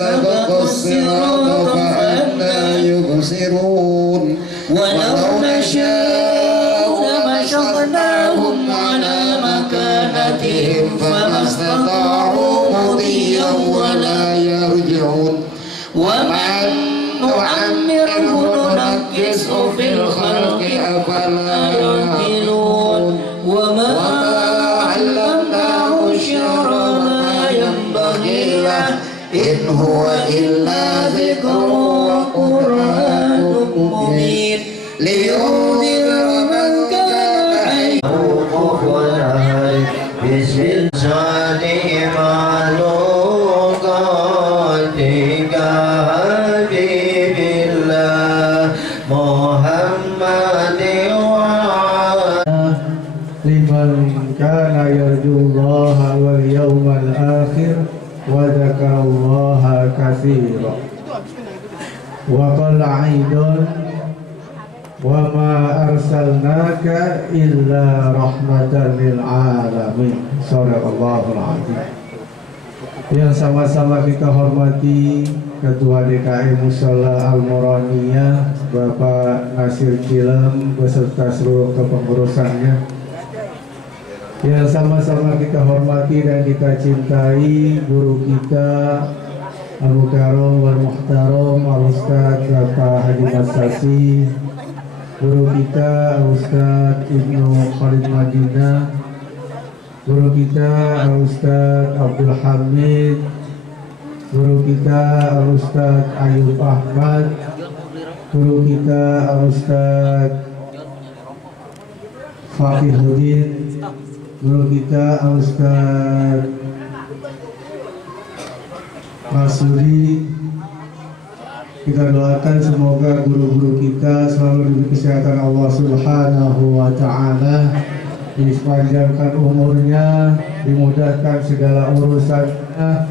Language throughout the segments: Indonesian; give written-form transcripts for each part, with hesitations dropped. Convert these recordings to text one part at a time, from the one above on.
فاستبقوا الصراط فأنى يبصرون ولو نشاء لمسخناهم على مكانتهم فما استطاعوا مضيا ولا يرجعون ومن نعمره ننكسه في الخلق أفلا يعقلون وما علمناه الشعر ما ينبغي له إن هو إلا ذكر وقرآن مبين لينذر من كان حيا بسم الله معلوقاتك حبيب الله محمد لمن كان يرجو الله واليوم الآخر وذكر الله كثيرا وقال أيضا وما أرسلناك إلا رحمة للعالمين. Shadaqallahul Azim. Yang sama-sama kita hormati Ketua DKI Mushola Al-Muraniyah Bapak Nasir Cilem beserta seluruh kepengurusannya. Yang sama-sama kita hormati dan kita cintai guru kita Abu Karom wal Muhtaram Al-Ustaz Bapak Haji Masasi, guru kita Al-Ustaz Ibnu Khalid Madinah, guru kita Al-Ustaz Abdul Hamid, guru kita Al-Ustaz Ayub Ahmad, guru kita Al-Ustaz Fakihuddin, guru kita Al-Ustaz Masuri. Kita doakan semoga guru-guru kita selalu diberi kesehatan Allah Subhanahu wa Ta'ala, dipanjangkan umurnya, dimudahkan segala urusannya,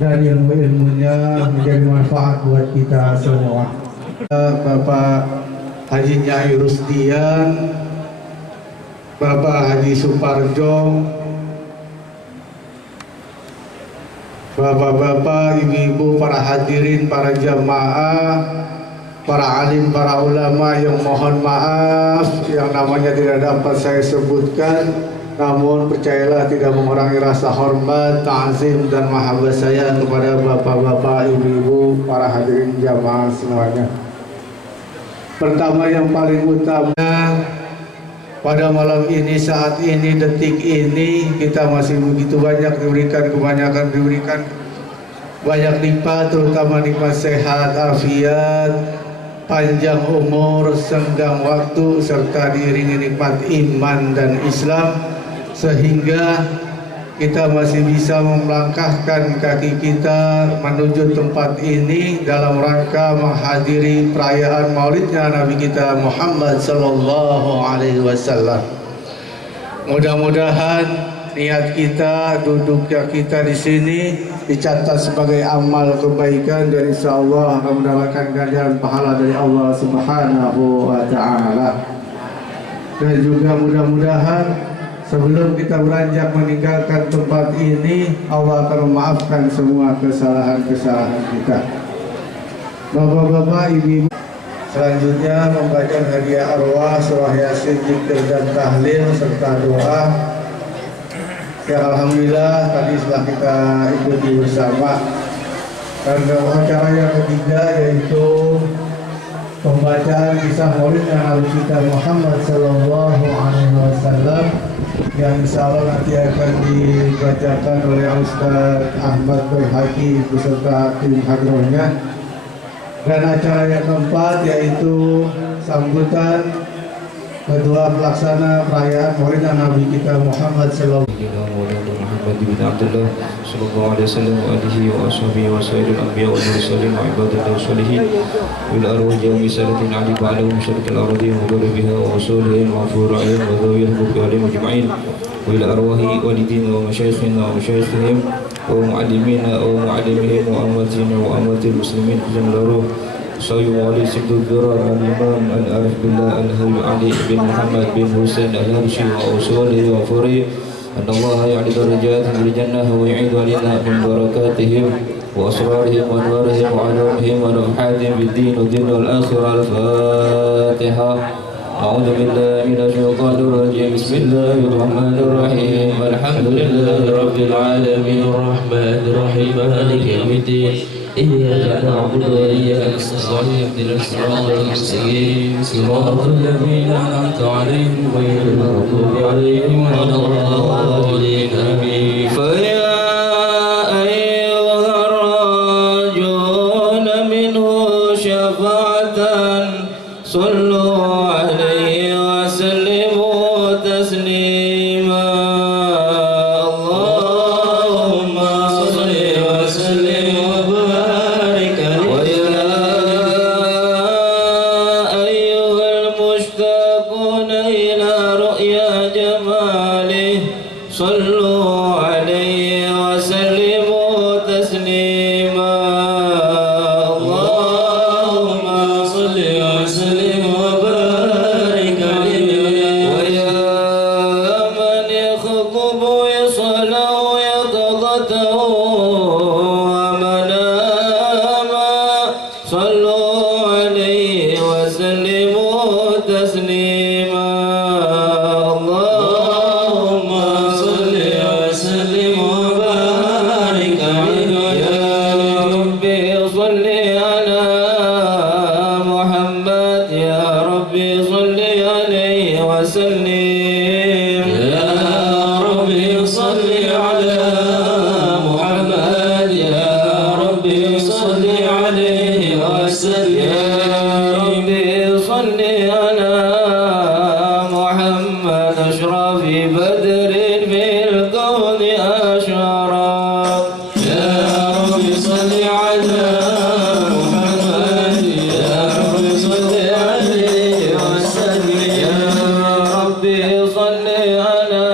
dan ilmu-ilmunya menjadi manfaat buat kita semua. Bapak Haji Nyai Rusdian, Bapak Haji Suparjo, bapak-bapak, ibu-ibu, para hadirin, para jamaah, para alim, para ulama yang mohon maaf yang namanya tidak dapat saya sebutkan, namun percayalah tidak mengurangi rasa hormat, ta'zim dan mahabbah saya kepada bapak-bapak, ibu-ibu, para hadirin jamaah semuanya. Pertama yang paling utama, pada malam ini, saat ini, detik ini, kita masih begitu banyak diberikan, diberikan banyak nikmat, terutama nikmat sehat, afiat, panjang umur, senggang waktu, serta diiringi nikmat iman dan Islam, sehingga kita masih bisa melangkahkan kaki kita menuju tempat ini dalam rangka menghadiri perayaan maulidnya Nabi kita Muhammad sallallahu alaihi wasallam. Mudah-mudahan niat kita, duduknya kita di sini dicatat sebagai amal kebaikan dan insyaallah akan mendapatkan ganjaran pahala dari Allah Subhanahu wa Ta'ala. Dan juga mudah-mudahan sebelum kita beranjak meninggalkan tempat ini, Allah akan memaafkan semua kesalahan-kesalahan kita. Bapak-bapak, ibu-ibu, selanjutnya membaca hadiah arwah, surah Yasin, zikir dan tahlil serta doa. Ya alhamdulillah tadi setelah kita ikuti bersama. Dan acara yang ketiga yaitu pembacaan kisah maulid Nabi kita Muhammad sallallahu alaihi wasallam yang insyaallah nanti akan dibacakan oleh Ustaz Ahmad Baihaqi beserta tim hadrohnya. Dan acara yang keempat yaitu sambutan Ketua Pelaksana Perayaan Maulid Nabi kita Muhammad sallallahu bin Abdullah sallallahu alaihi wasallam wa alihi wa ashabihi wa sayyidil anbiya wal mursalin wa ibadillah sholihin wal arwah jami salatin ali ba'alahum syarikal aradhi wa biha wa usulihim wa furu'ihim wa dhawiyah bukhalim ajma'in wal arwahi walidina wa masyayikhina wa masyayikhihim wa mu'allimina wa mu'allimihim wa amatina wa amatil muslimin jami'aruh Sayyid Wali Sidul Dura al-Imam al-Arif Billah al-Hawi Ali bin Muhammad bin Hussein al-Harshi wa usulihi wa furi أن الله يعلي درجاتهم بالجنة ويعيد علينا من بركاتهم وأسرارهم وأنوارهم وعلومهم ولوحاتهم بالدين والدين والآخرة. الفاتحة. أعوذ بالله من الشيطان الرجيم. بسم الله الرحمن الرحيم. الحمد لله رب العالمين الرحمن الرحيم مالك يوم الدين. إياك نعبد وإياك نستعين اهدنا الصراط المستقيم صراط الذين أنعمت عليهم غير المغضوب عليهم ولا الضالين آمين. فيا أيها الراجون منه شفاعة صلوا عليه وسلموا تسليما. اللهم صل وسلم وبارك عليه. ويا أيها المشتاقون إلى رؤيا جماله صلوا عليه وسلموا تسليما. اللهم صل وسلم وبارك عليه. ويا من يخطب يصلى يقظته ومناما صلوا عليه وسلموا تسليما. اللهم صل وسلم وبارك عليه. يا ربي صل على محمد. يا ربي صل عليه وسلم. يا ربي صل على محمد. يا ربي صل عليه وسلم. يا ربي صل على محمد أشرف بدر في الكون أشرف. يا ربي صل على محمد. يا ربي صل عليه وسلم. يا ربي صل على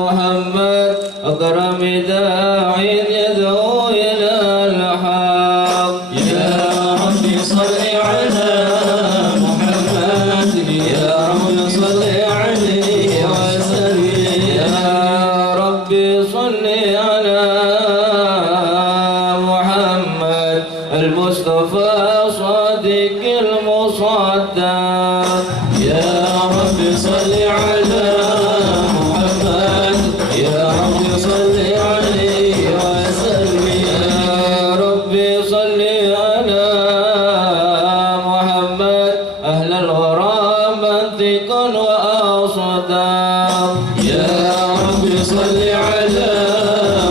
محمد أكرم داع يدعو إلى الحق. يا ربي صل على محمد. يا ربي صل عليه وسلم. يا ربي صل على محمد المصطفى صادق المصدق. يا ربي صل على محمد. يا ربي صل عليه وسلم. يا ربي صل على محمد أهل الورى منطقا وأصدق. يا ربي صل على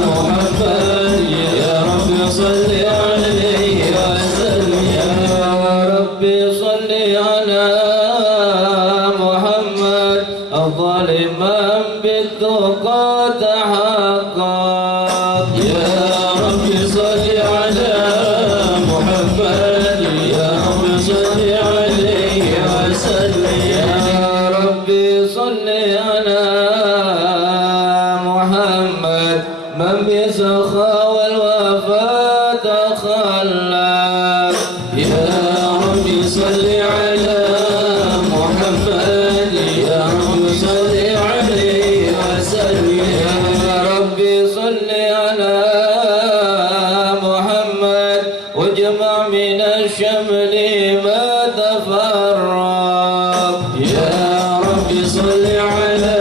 محمد. يا ربي صل عليه وسلم. يا ربي صل على محمد الظالم بالتقى تحقق. يا ربي صل على محمد. يا ربي صل عليه وسلم. يا ربي صل على محمد من بسخا والوفاء تخلق. يا ربي صل على محمد. يا ربي صل عليه وسلم. يا ربي صل على محمد واجمع من الشمل ما تفرق. يا ربي صل على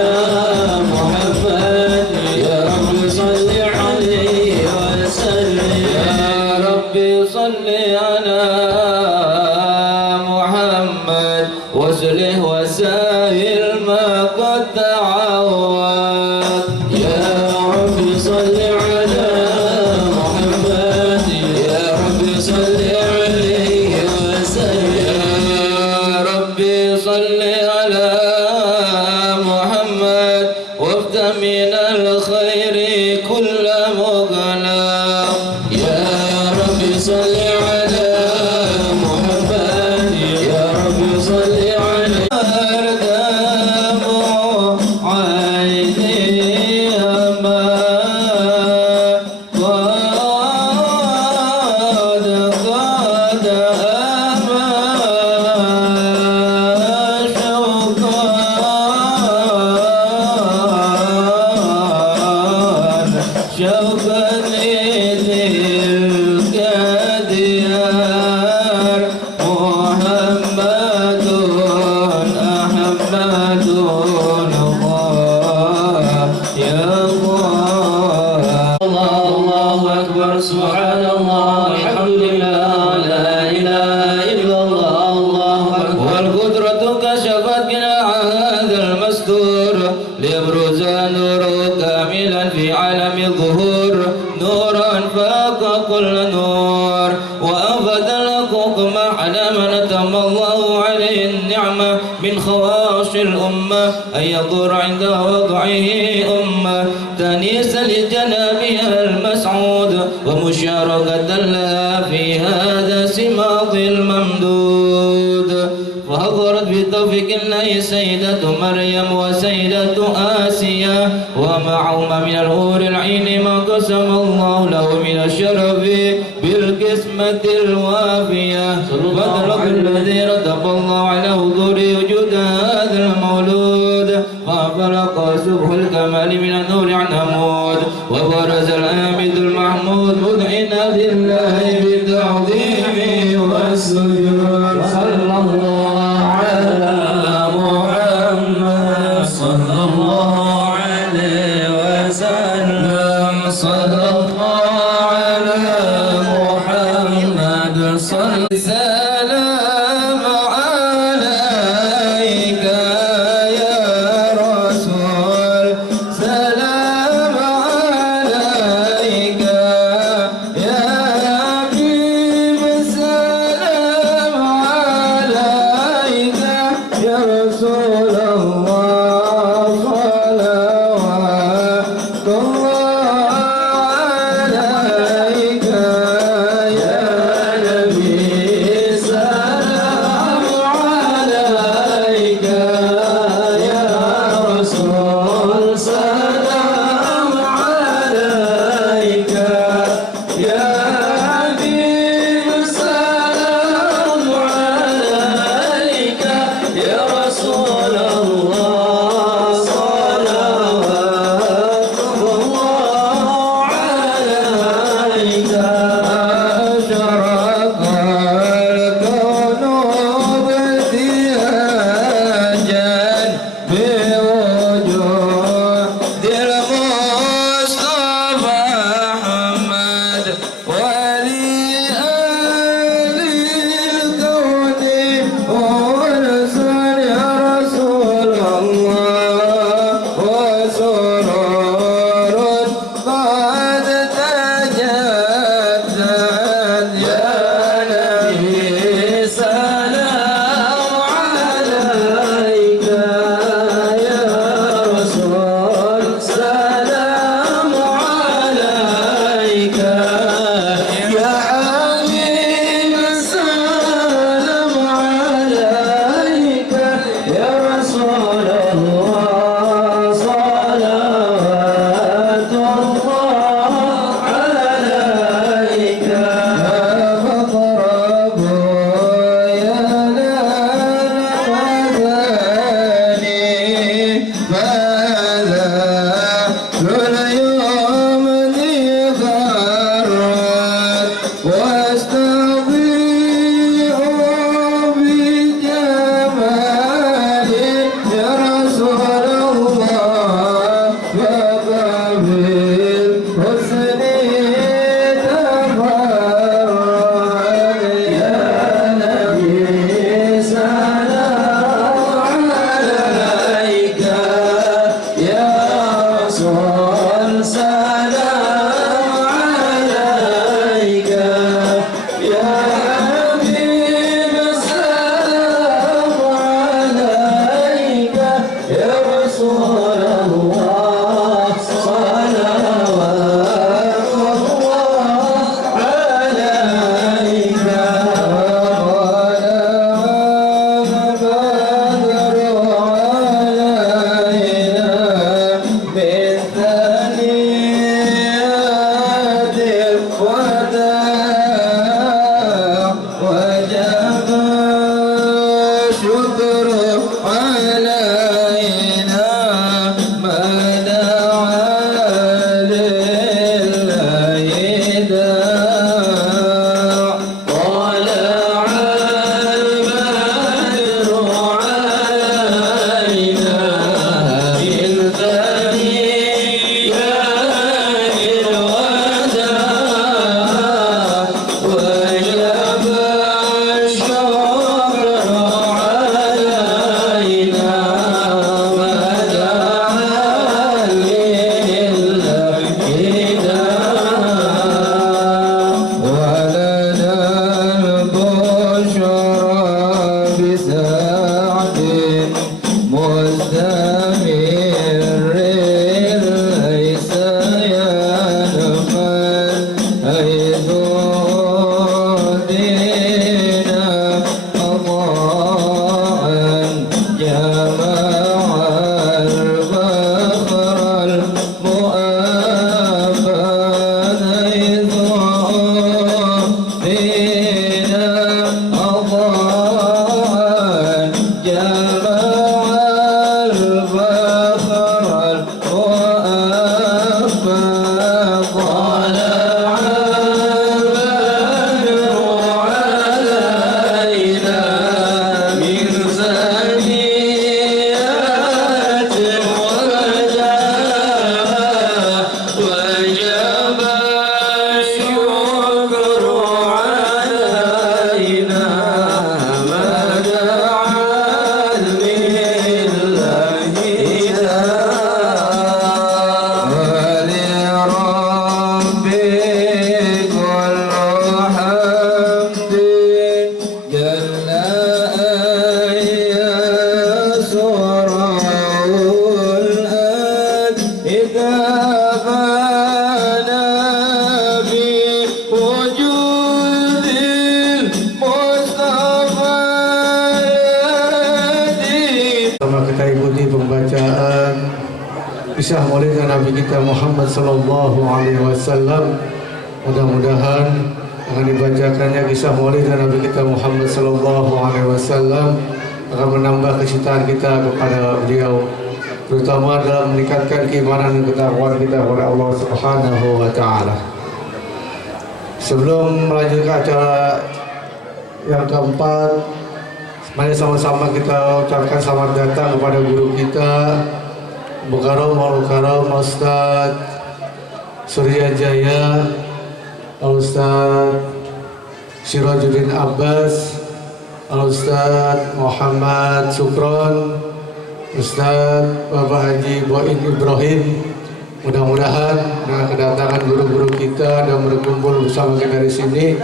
محمد. يا ربي صل عليه وسلم. يا ربي صل على محمد واصلح وسائل ما قد تعود. يا ربي صل على محمد. يا ربي صل عليه وسلم. يا ربي صل على محمد وافتح من الخير كل مغلق. يا ربي صل على محمد. يا ربي صل عليه. شوقا نور كاملا في عالم الظهور نورا فاق كل نور وأفد الحكم على من أتم الله عليه النعمة من خواص الأمة أن يضر عند وضعه أمة تنيسا لجنابها المسعود ومشاركة لها في هذا سماط الممدود وحضرت بتوفيق الله سيدة مريم وسيدة آسيا ومعهما من الحور العين ما قسم الله له من الشرف بالقسمة الوافية فادرك الذي رتب الله على حضور وجود هذا المولود وفرق سبح الكمال من النور عن عمود وبرز الآمد المحمود مذعنا لله بالتعظيم والسجود صلى الله على محمد صلى الله عليه وسلم صلى الله على محمد صلى سلام عليك يا رسول سلام عليك يا حبيب سلام عليك يا رسول الله صلوات الله Kisah Maulid Nabi kita Muhammad sallallahu alaihi wasallam. Mudah-mudahan dengan dibacakannya kisah Maulid Nabi kita Muhammad sallallahu alaihi wasallam akan menambah kecintaan kita kepada beliau, terutama dalam meningkatkan keimanan dan ketakwaan kita kepada Allah Subhanahu wa taala. Sebelum melanjutkan acara yang keempat, mari sama-sama kita ucapkan selamat datang kepada guru kita Mukarram Ustaz Surya Jaya, Ustaz Sirajuddin Abbas, Ustaz Muhammad Sukron, Ustaz Bapak Haji Boin Ibrahim. Mudah-mudahan dengan kedatangan guru-guru kita dan berkumpul bersama kita di sini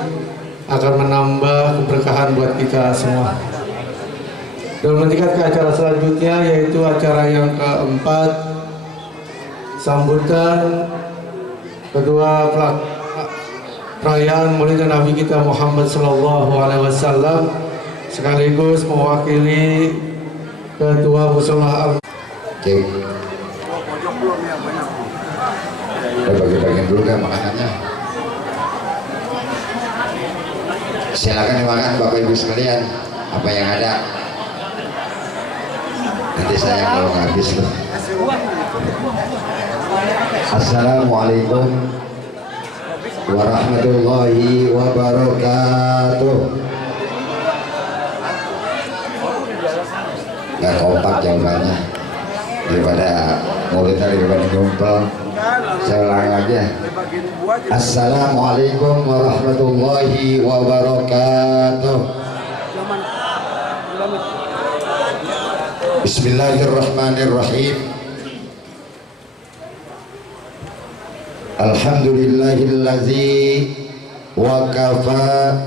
akan menambah keberkahan buat kita semua. Dan melanjutkan ke acara selanjutnya, yaitu acara yang keempat, sambutan kedua perayaan Maulid Nabi kita Muhammad sallallahu alaihi wasallam, sekaligus mewakili Ketua Musholah Cik, bagi-bagiin dulu kan makanannya. Silakan dimakan Bapak Ibu sekalian, apa yang ada. Nanti saya kalau nggak habis loh. Assalamualaikum warahmatullahi wabarakatuh. Nggak kompak jawabannya, daripada mulut daripada ngumpul. Saya ulang aja. Assalamualaikum warahmatullahi wabarakatuh. Bismillahirrahmanirrahim. Alhamdulillahillazi wa kafa,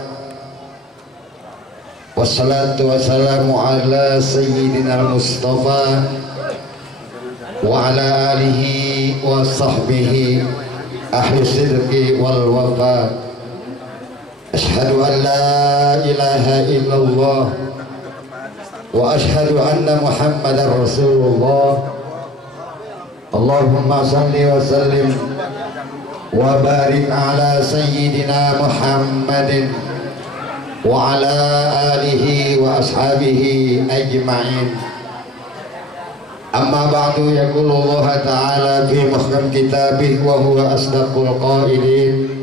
wassalatu wassalamu ala sayyidina al-Mustafa wa ala alihi wa sahbihi ahli sidqi wal wafa. Ashhadu an la ilaha illallah wa ashhadu anna Muhammadar Rasulullah. Allahumma salli wa sallim wa barik ala sayyidina Muhammadin wa ala alihi wa ashabihi ajma'in. Amma ba'du, yaqulu Allah ta'ala fi muhkam kitabih wa huwa asdaqul qailin.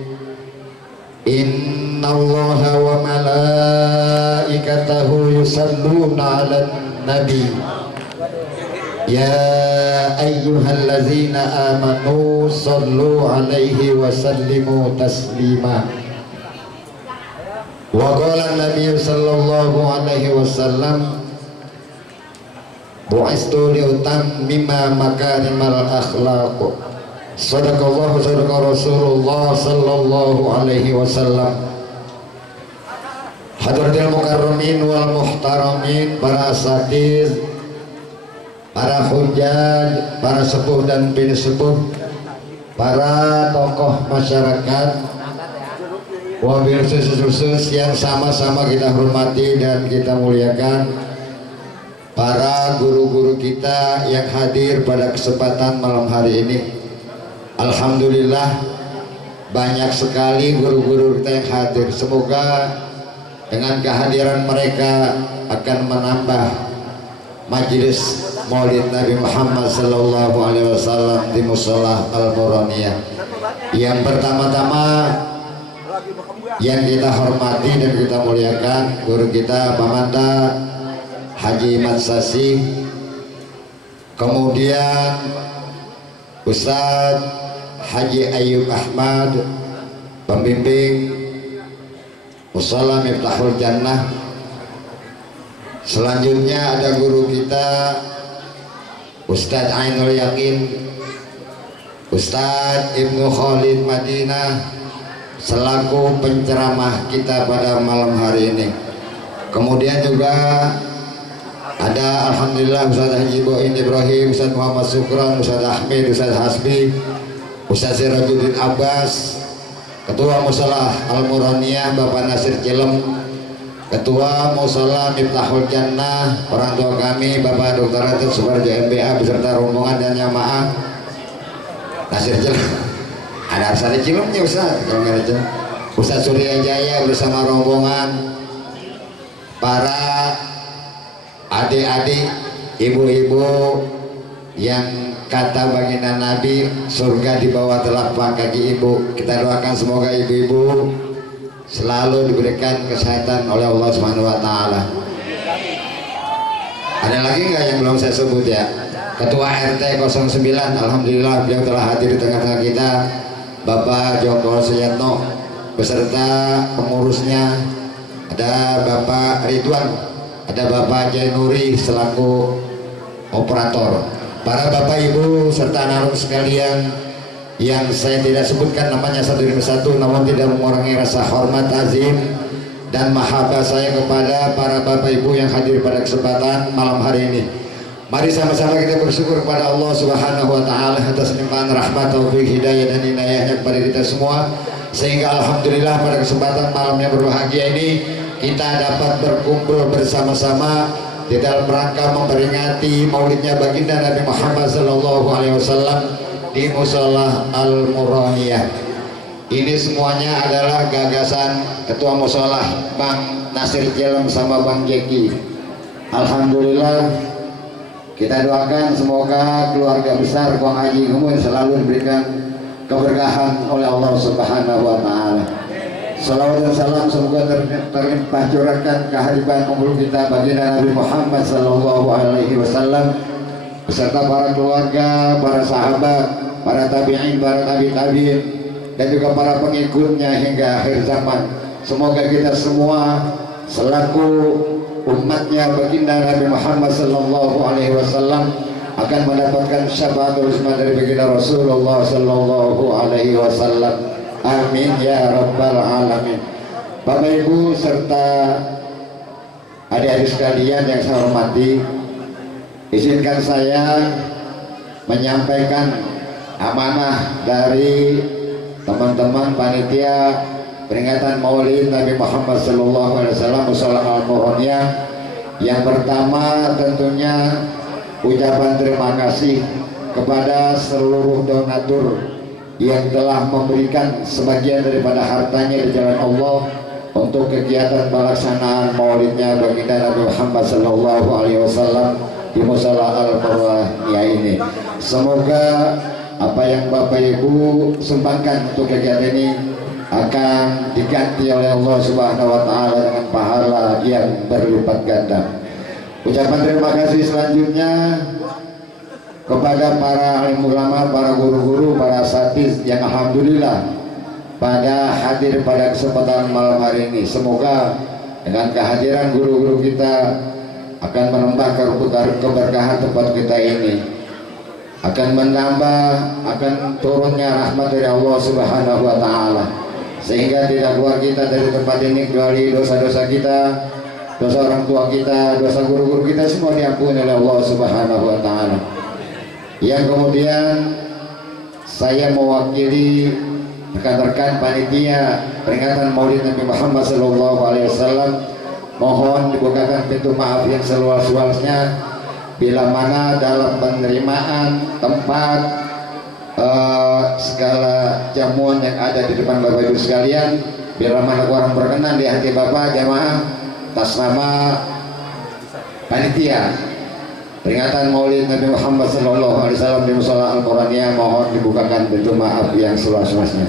Inna Allaha wa malaikatahu yusalluna 'alan nabi ya ayyuhallazina amanu sallu 'alaihi wa sallimu taslima. Wa qala an-nabiy sallallahu alaihi wasallam, bu'istu liutammima makarimal akhlaq. Sadaqallahu sadaqa Rasulullah sallallahu alaihi wasallam. Hadratil mukarramin wal muhtaramin, para asatiz, para hujjaj, para sepuh dan bini sepuh, para tokoh masyarakat, wabil khusus yang sama-sama kita hormati dan kita muliakan, para guru-guru kita yang hadir pada kesempatan malam hari ini. Alhamdulillah banyak sekali guru-guru kita yang hadir. Semoga dengan kehadiran mereka akan menambah majelis Maulid Nabi Muhammad sallallahu alaihi wasallam di Mushola Al-Muroniyah. Yang pertama-tama yang kita hormati dan kita muliakan guru kita Pamanda Haji Mat Sasi, kemudian Ustadz Haji Ayub Ahmad, pembimbing Mushola Miftahul Jannah. Selanjutnya ada guru kita Ustadz Ainul Yakin, Ustadz Ibnu Khalid Madinah selaku penceramah kita pada malam hari ini. Kemudian juga ada alhamdulillah Ustadz Haji Boin Ibrahim, Ustadz Muhammad Sukron, Ustadz Ahmed, Ustadz Hasbi, Ustadz Sirajuddin Abbas, Ketua Mushola Al-Muroniyah Bapak Nasir Cilem, Ketua Mushola Miftahul Jannah, orang tua kami Bapak Dr. Ratut Subarjo MBA beserta rombongan dan jamaah Nasir Cilem. Ada harus ada Cilemnya Ustaz, kalau nggak ada Ustaz Surya Jaya bersama rombongan, para adik-adik, ibu-ibu yang kata baginda Nabi surga di bawah telapak kaki ibu. Kita doakan semoga ibu-ibu selalu diberikan kesehatan oleh Allah Subhanahu wa taala. Ada lagi nggak yang belum saya sebut ya? Ketua RT 09, alhamdulillah beliau telah hadir di tengah-tengah kita, Bapak Joko Suyatno beserta pengurusnya. Ada Bapak Ridwan, ada Bapak Jainuri selaku operator, para Bapak Ibu serta anak sekalian yang saya tidak sebutkan namanya satu demi satu, namun tidak mengurangi rasa hormat, azim dan mahabbah saya kepada para Bapak Ibu yang hadir pada kesempatan malam hari ini. Mari sama-sama kita bersyukur kepada Allah Subhanahu wa taala atas limpahan rahmat, taufik, hidayah dan inayahnya kepada kita semua, sehingga alhamdulillah pada kesempatan malam yang berbahagia ini kita dapat berkumpul bersama-sama di dalam rangka memperingati maulidnya baginda Nabi Muhammad sallallahu alaihi wasallam di Mushola Al-Muroniyah. Ini semuanya adalah gagasan Ketua Mushola Bang Nasir Cilem sama Bang Jeki. Alhamdulillah, kita doakan semoga keluarga besar Kuang Haji Gemun selalu diberikan keberkahan oleh Allah Subhanahu wa taala. Salawat dan salam semoga terlimpah curahkan kehadiran umur kita baginda Nabi Muhammad sallallahu alaihi wasallam beserta para keluarga, para sahabat, para tabi'in, para tabi'in dan juga para pengikutnya hingga akhir zaman. Semoga kita semua selaku umatnya baginda Nabi Muhammad sallallahu alaihi wasallam akan mendapatkan syafaat utsman dari baginda Rasulullah sallallahu alaihi wasallam. Amin ya rabbal alamin. Bapak Ibu serta adik-adik sekalian yang saya hormati, izinkan saya menyampaikan amanah dari teman-teman panitia peringatan Maulid Nabi Muhammad sallallahu alaihi wasallam Mushola Al-Muroniyah. Yang pertama tentunya ucapan terima kasih kepada seluruh donatur yang telah memberikan sebagian daripada hartanya di jalan Allah untuk kegiatan pelaksanaan maulidnya baginda Nabi Muhammad sallallahu alaihi wasallam di Mushola Al-Muroniyah ini. Semoga apa yang Bapak Ibu sumbangkan untuk kegiatan ini akan diganti oleh Allah Subhanahu wa taala dengan pahala yang berlipat ganda. Ucapan terima kasih selanjutnya kepada para alim ulama, para guru-guru, para asatiz yang alhamdulillah pada hadir pada kesempatan malam hari ini. Semoga dengan kehadiran guru-guru kita akan menambah keberkahan tempat kita ini, akan menambah, akan turunnya rahmat dari Allah Subhanahu wa taala, sehingga tidak keluar kita dari tempat ini kecuali dosa-dosa kita, dosa orang tua kita, dosa guru-guru kita semua diampuni oleh Allah Subhanahu wa taala. Yang kemudian saya mewakili rekan-rekan panitia peringatan Maulid Nabi Muhammad sallallahu alaihi wasallam, mohon dibukakan pintu maaf yang seluas-luasnya bila mana dalam penerimaan tempat segala jamuan yang ada di depan Bapak Ibu sekalian, bila mana kurang berkenan di hati Bapak jamaah atas nama panitia peringatan Maulid Nabi Muhammad SAW di Mushola Al-Quraniyah, mohon dibukakan pintu maaf yang seluas-luasnya.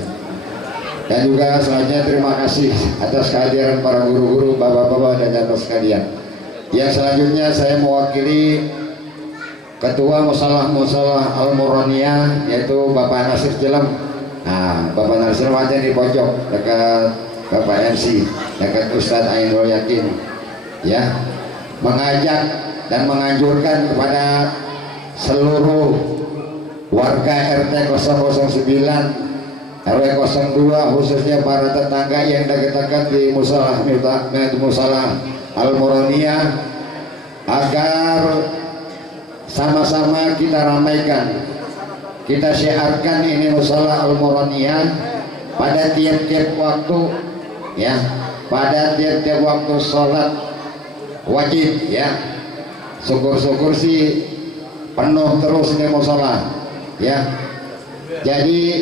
Dan juga selanjutnya terima kasih atas kehadiran para guru-guru, bapak-bapak dan jamaah sekalian. Yang selanjutnya saya mewakili Ketua Mushola Al-Quraniyah, yaitu Bapak Nasir Jelem. Nah, Bapak Nasir wajah di pojok dekat Bapak MC, dekat Ustadz Ainul Yakin, ya, mengajak dan menganjurkan kepada seluruh warga RT 009 RW 02, khususnya para tetangga yang dekat-dekat di Mushola Al-Quraniyah, agar sama-sama kita ramaikan, kita syiarkan ini Mushola Al-Quraniyah pada tiap-tiap waktu, ya, pada tiap-tiap waktu sholat wajib, ya. Syukur-syukur sih penuh terus ini mushola, ya. Jadi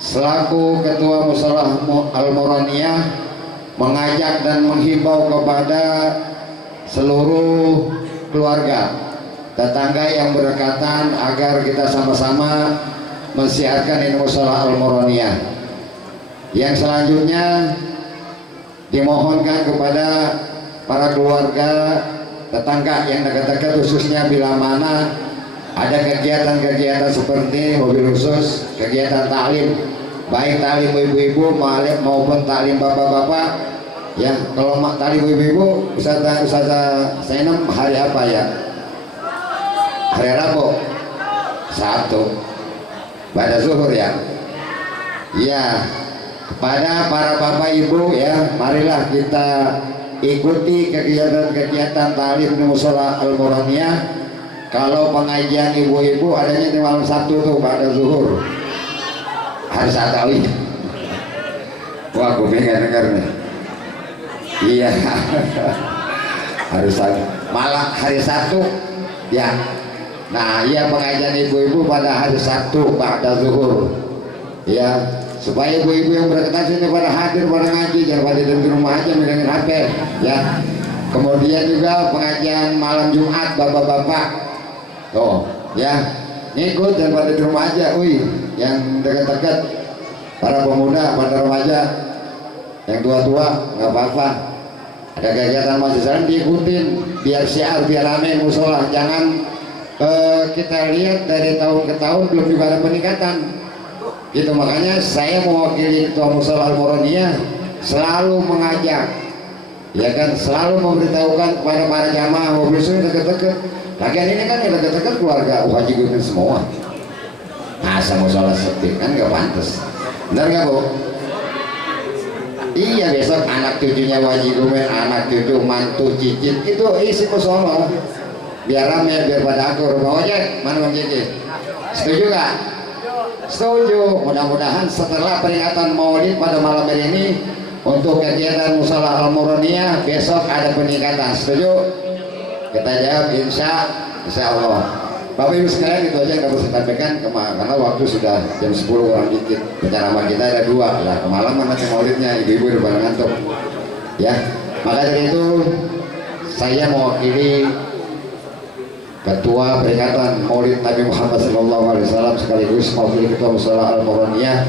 selaku Ketua Mushola Al-Quraniyah mengajak dan menghimbau kepada seluruh keluarga, tetangga yang berdekatan agar kita sama-sama mensiarkan ini Mushola Al-Quraniyah. Yang selanjutnya dimohonkan kepada para keluarga, tetangga yang dekat-dekat, khususnya bila mana ada kegiatan-kegiatan seperti mobil khusus, kegiatan taklim, baik taklim ibu-ibu maupun taklim bapak-bapak, ya. Kalau taklim ibu-ibu, Ustazah Zainab hari apa ya? Hari Rabu, Sabtu, pada zuhur, ya. Ya, kepada para bapak ibu, ya, marilah kita ikuti kegiatan-kegiatan taklim di Mushola Al-Quraniyah. Kalau pengajian ibu-ibu adanya di malam Sabtu tuh pada zuhur, hari Sabtu. Wah, gue pengen denger nih. Iya, hari Sabtu, malah hari Sabtu, ya. Nah, iya, pengajian ibu-ibu pada hari Sabtu pada zuhur, ya. Supaya ibu-ibu yang berkenan sini pada hadir, pada ngaji, jangan pada di rumah aja megangin HP, ya. Kemudian juga pengajian malam Jumat bapak-bapak, tuh, ya, ngikut dan pada di rumah aja. Wih, yang dekat-dekat, para pemuda, para remaja, yang tua-tua nggak apa-apa. Ada kegiatan mahasiswa diikutin, biar syiar, biar rame mushola. Jangan kita lihat dari tahun ke tahun belum juga ada peningkatan. Gitu, makanya saya mewakili Ketua Mushola Al-Quraniyah selalu mengajak, ya kan, selalu memberitahukan kepada para jamaah mobil yang dekat-dekat. Lagian ini kan yang dekat-dekat keluarga Haji Gumin semua. Masa mushola sepi kan nggak pantas, benar nggak, Bu? Iya, besok anak cucunya Haji Gumin, anak cucu, mantu, cicit itu isi mushola, biar rame, biar pada akur. Mau aja, mana Bang Cici? Setuju nggak? Setuju. Mudah-mudahan setelah peringatan Maulid pada malam hari ini untuk kegiatan Mushola Al-Quraniyah besok ada peningkatan. Setuju? Kita jawab insya Allah. Bapak Ibu sekalian, itu aja yang dapat saya sampaikan karena waktu sudah jam 10 kurang dikit. Penceramah kita ada 2 lah, kemalaman nanti Maulidnya, ibu-ibu udah pada ngantuk, ya. Maka dari itu saya mewakili Ketua peringatan Maulid Nabi Muhammad SAW sekaligus mewakili Ketua Mushola Al-Quraniyah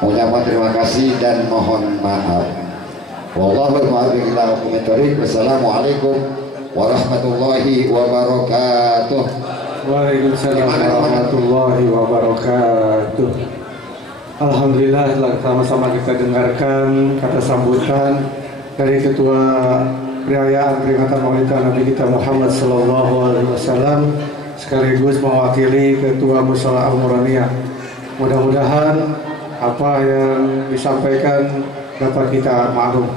mengucapkan terima kasih dan mohon maaf. Wallahu a'lam bishawab. Wassalamualaikum warahmatullahi wabarakatuh. Waalaikumsalam warahmatullahi wabarakatuh. Alhamdulillah, sama-sama kita dengarkan kata sambutan dari Ketua perayaan peringatan Maulid Nabi kita Muhammad Sallallahu Alaihi Wasallam sekaligus mewakili Ketua Mushola Al-Quraniyah. Mudah-mudahan apa yang disampaikan dapat kita maklum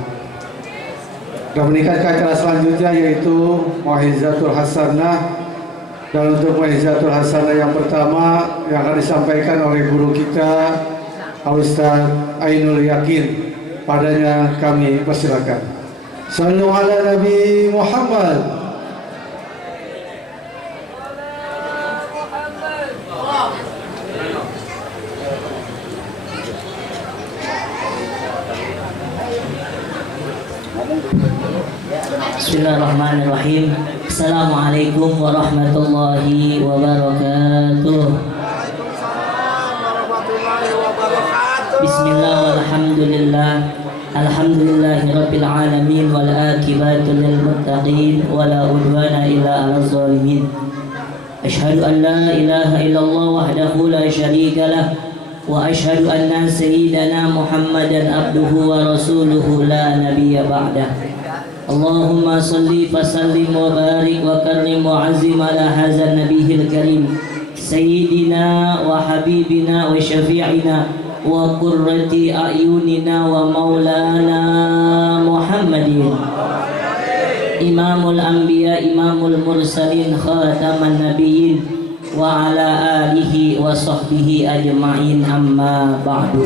dan meningkatkan acara selanjutnya, yaitu Mau'izatul Hasanah. Dan untuk Mau'izatul Hasanah yang pertama yang akan disampaikan oleh guru kita Ustaz Ainul Yakin, padanya kami persilakan. Sallu ala Nabi Muhammad. Bismillahirrahmanirrahim. Assalamualaikum warahmatullahi wabarakatuh. Bismillah walhamdulillah. Alhamdulillahi rabbil alamin wal akibatu lil muttaqin wala udwana illa 'alal zalimin. Asyhadu an la ilaha illallah wahdahu la syarika lah wa asyhadu anna sayyidana Muhammadan abduhu wa rasuluhu la nabiyya ba'dah. Allahumma salli wa sallim wa barik wa karrim wa azim ala hadzal nabiyil karim sayyidina wa habibina wa syafi'ina wa qurrati a'yunina wa maulana Muhammadin imamul anbiya imamul mursalin khataman nabiyyin wa ala alihi wa sahbihi ajma'in amma ba'du.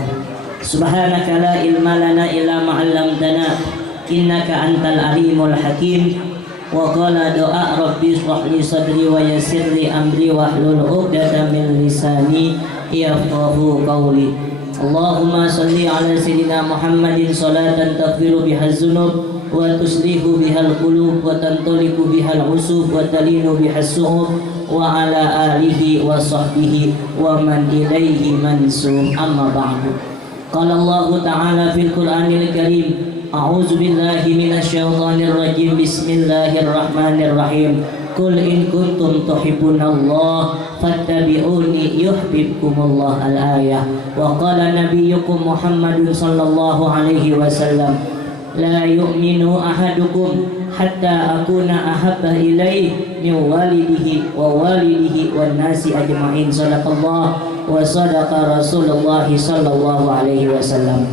Subhanaka la ilma lana illa ma 'allamtana innaka antal alimul hakim. Wa qala doa rabbi shrah li sadri wa yassir li amri wahlul 'uqdatam min lisani yafqahu qawli. Allahumma salli ala sayyidina Muhammadin salatan taghfiru biha dzunub wa tuslihu bihal qulub wa tantaliqu bihal usub wa talinu bihas suhub wa ala alihi wa sahbihi wa man ilaihi mansub amma ba'du. Qala Allah ta'ala fil Qur'anil Karim a'udzu billahi minasy syaithanir rajim bismillahirrahmanirrahim qul in kuntum tuhibbunallah fattabi'uni yuhibbukumullah al-ayah wa qala nabiyyukum Muhammadun sallallahu alaihi wasallam la yu'minu ahadukum hatta akuna ahabba ilaihi min walidihi wa walidihi wan nasi ajma'in. Sadaqallah wa sadaqa Rasulullah sallallahu alaihi wasallam.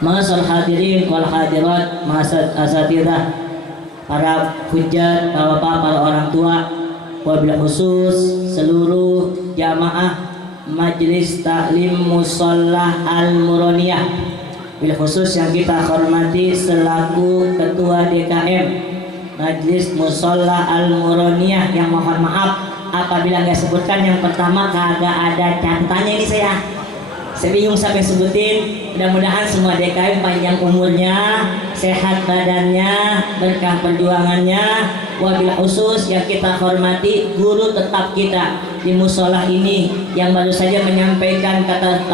Ma'asal hadirin wal hadirat, ma'asal asatidah, para hujjat, para bapak, para orang tua, wabil khusus seluruh jamaah Majelis Taklim Mushallah Al-Muroniyah, bil khusus yang kita hormati selaku Ketua DKM Majelis Mushallah Al-Muroniyah, yang mohon maaf apabila nggak sebutkan. Yang pertama kagak ada catatannya ini, saya bingung sampai sebutin. Mudah-mudahan semua DKM panjang umurnya, sehat badannya, berkah perjuangannya. Wabil khusus yang kita hormati guru tetap kita di musola ini yang baru saja menyampaikan kata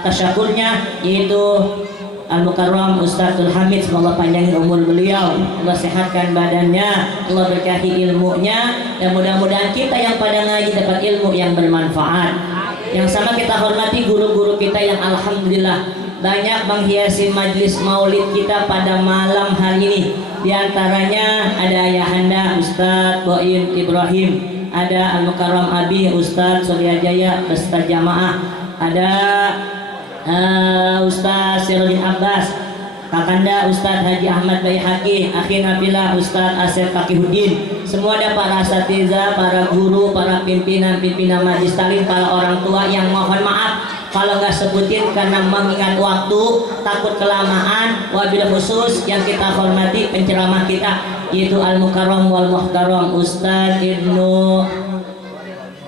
tasyakurnya, yaitu Al-Mukarram Ustadzul Hamid. Semoga panjangin umur beliau, Allah sehatkan badannya, Allah berkahi ilmunya, dan mudah-mudahan kita yang pada ngaji dapat ilmu yang bermanfaat. Yang sama kita hormati guru-guru kita yang alhamdulillah banyak menghiasi majlis maulid kita pada malam hari ini. Di antaranya ada Ayahanda Ustadz Boim Ibrahim, ada Al-Mukarram Abi Ustadz Suryajaya beserta jamaah, ada Ustadz Sirudin Abbas, Kakanda Ustadz Haji Ahmad Baihaqi, Akhi Nabila Ustadz Asep Fakihudin. Semua ada para asatidzah, para guru, para pimpinan-pimpinan majlis taklim, para orang tua yang mohon maaf kalau nggak sebutin karena mengingat waktu, takut kelamaan. Wabil khusus yang kita hormati penceramah kita, yaitu Al-Mukarram wal Muhtaram Ustadz Ibnu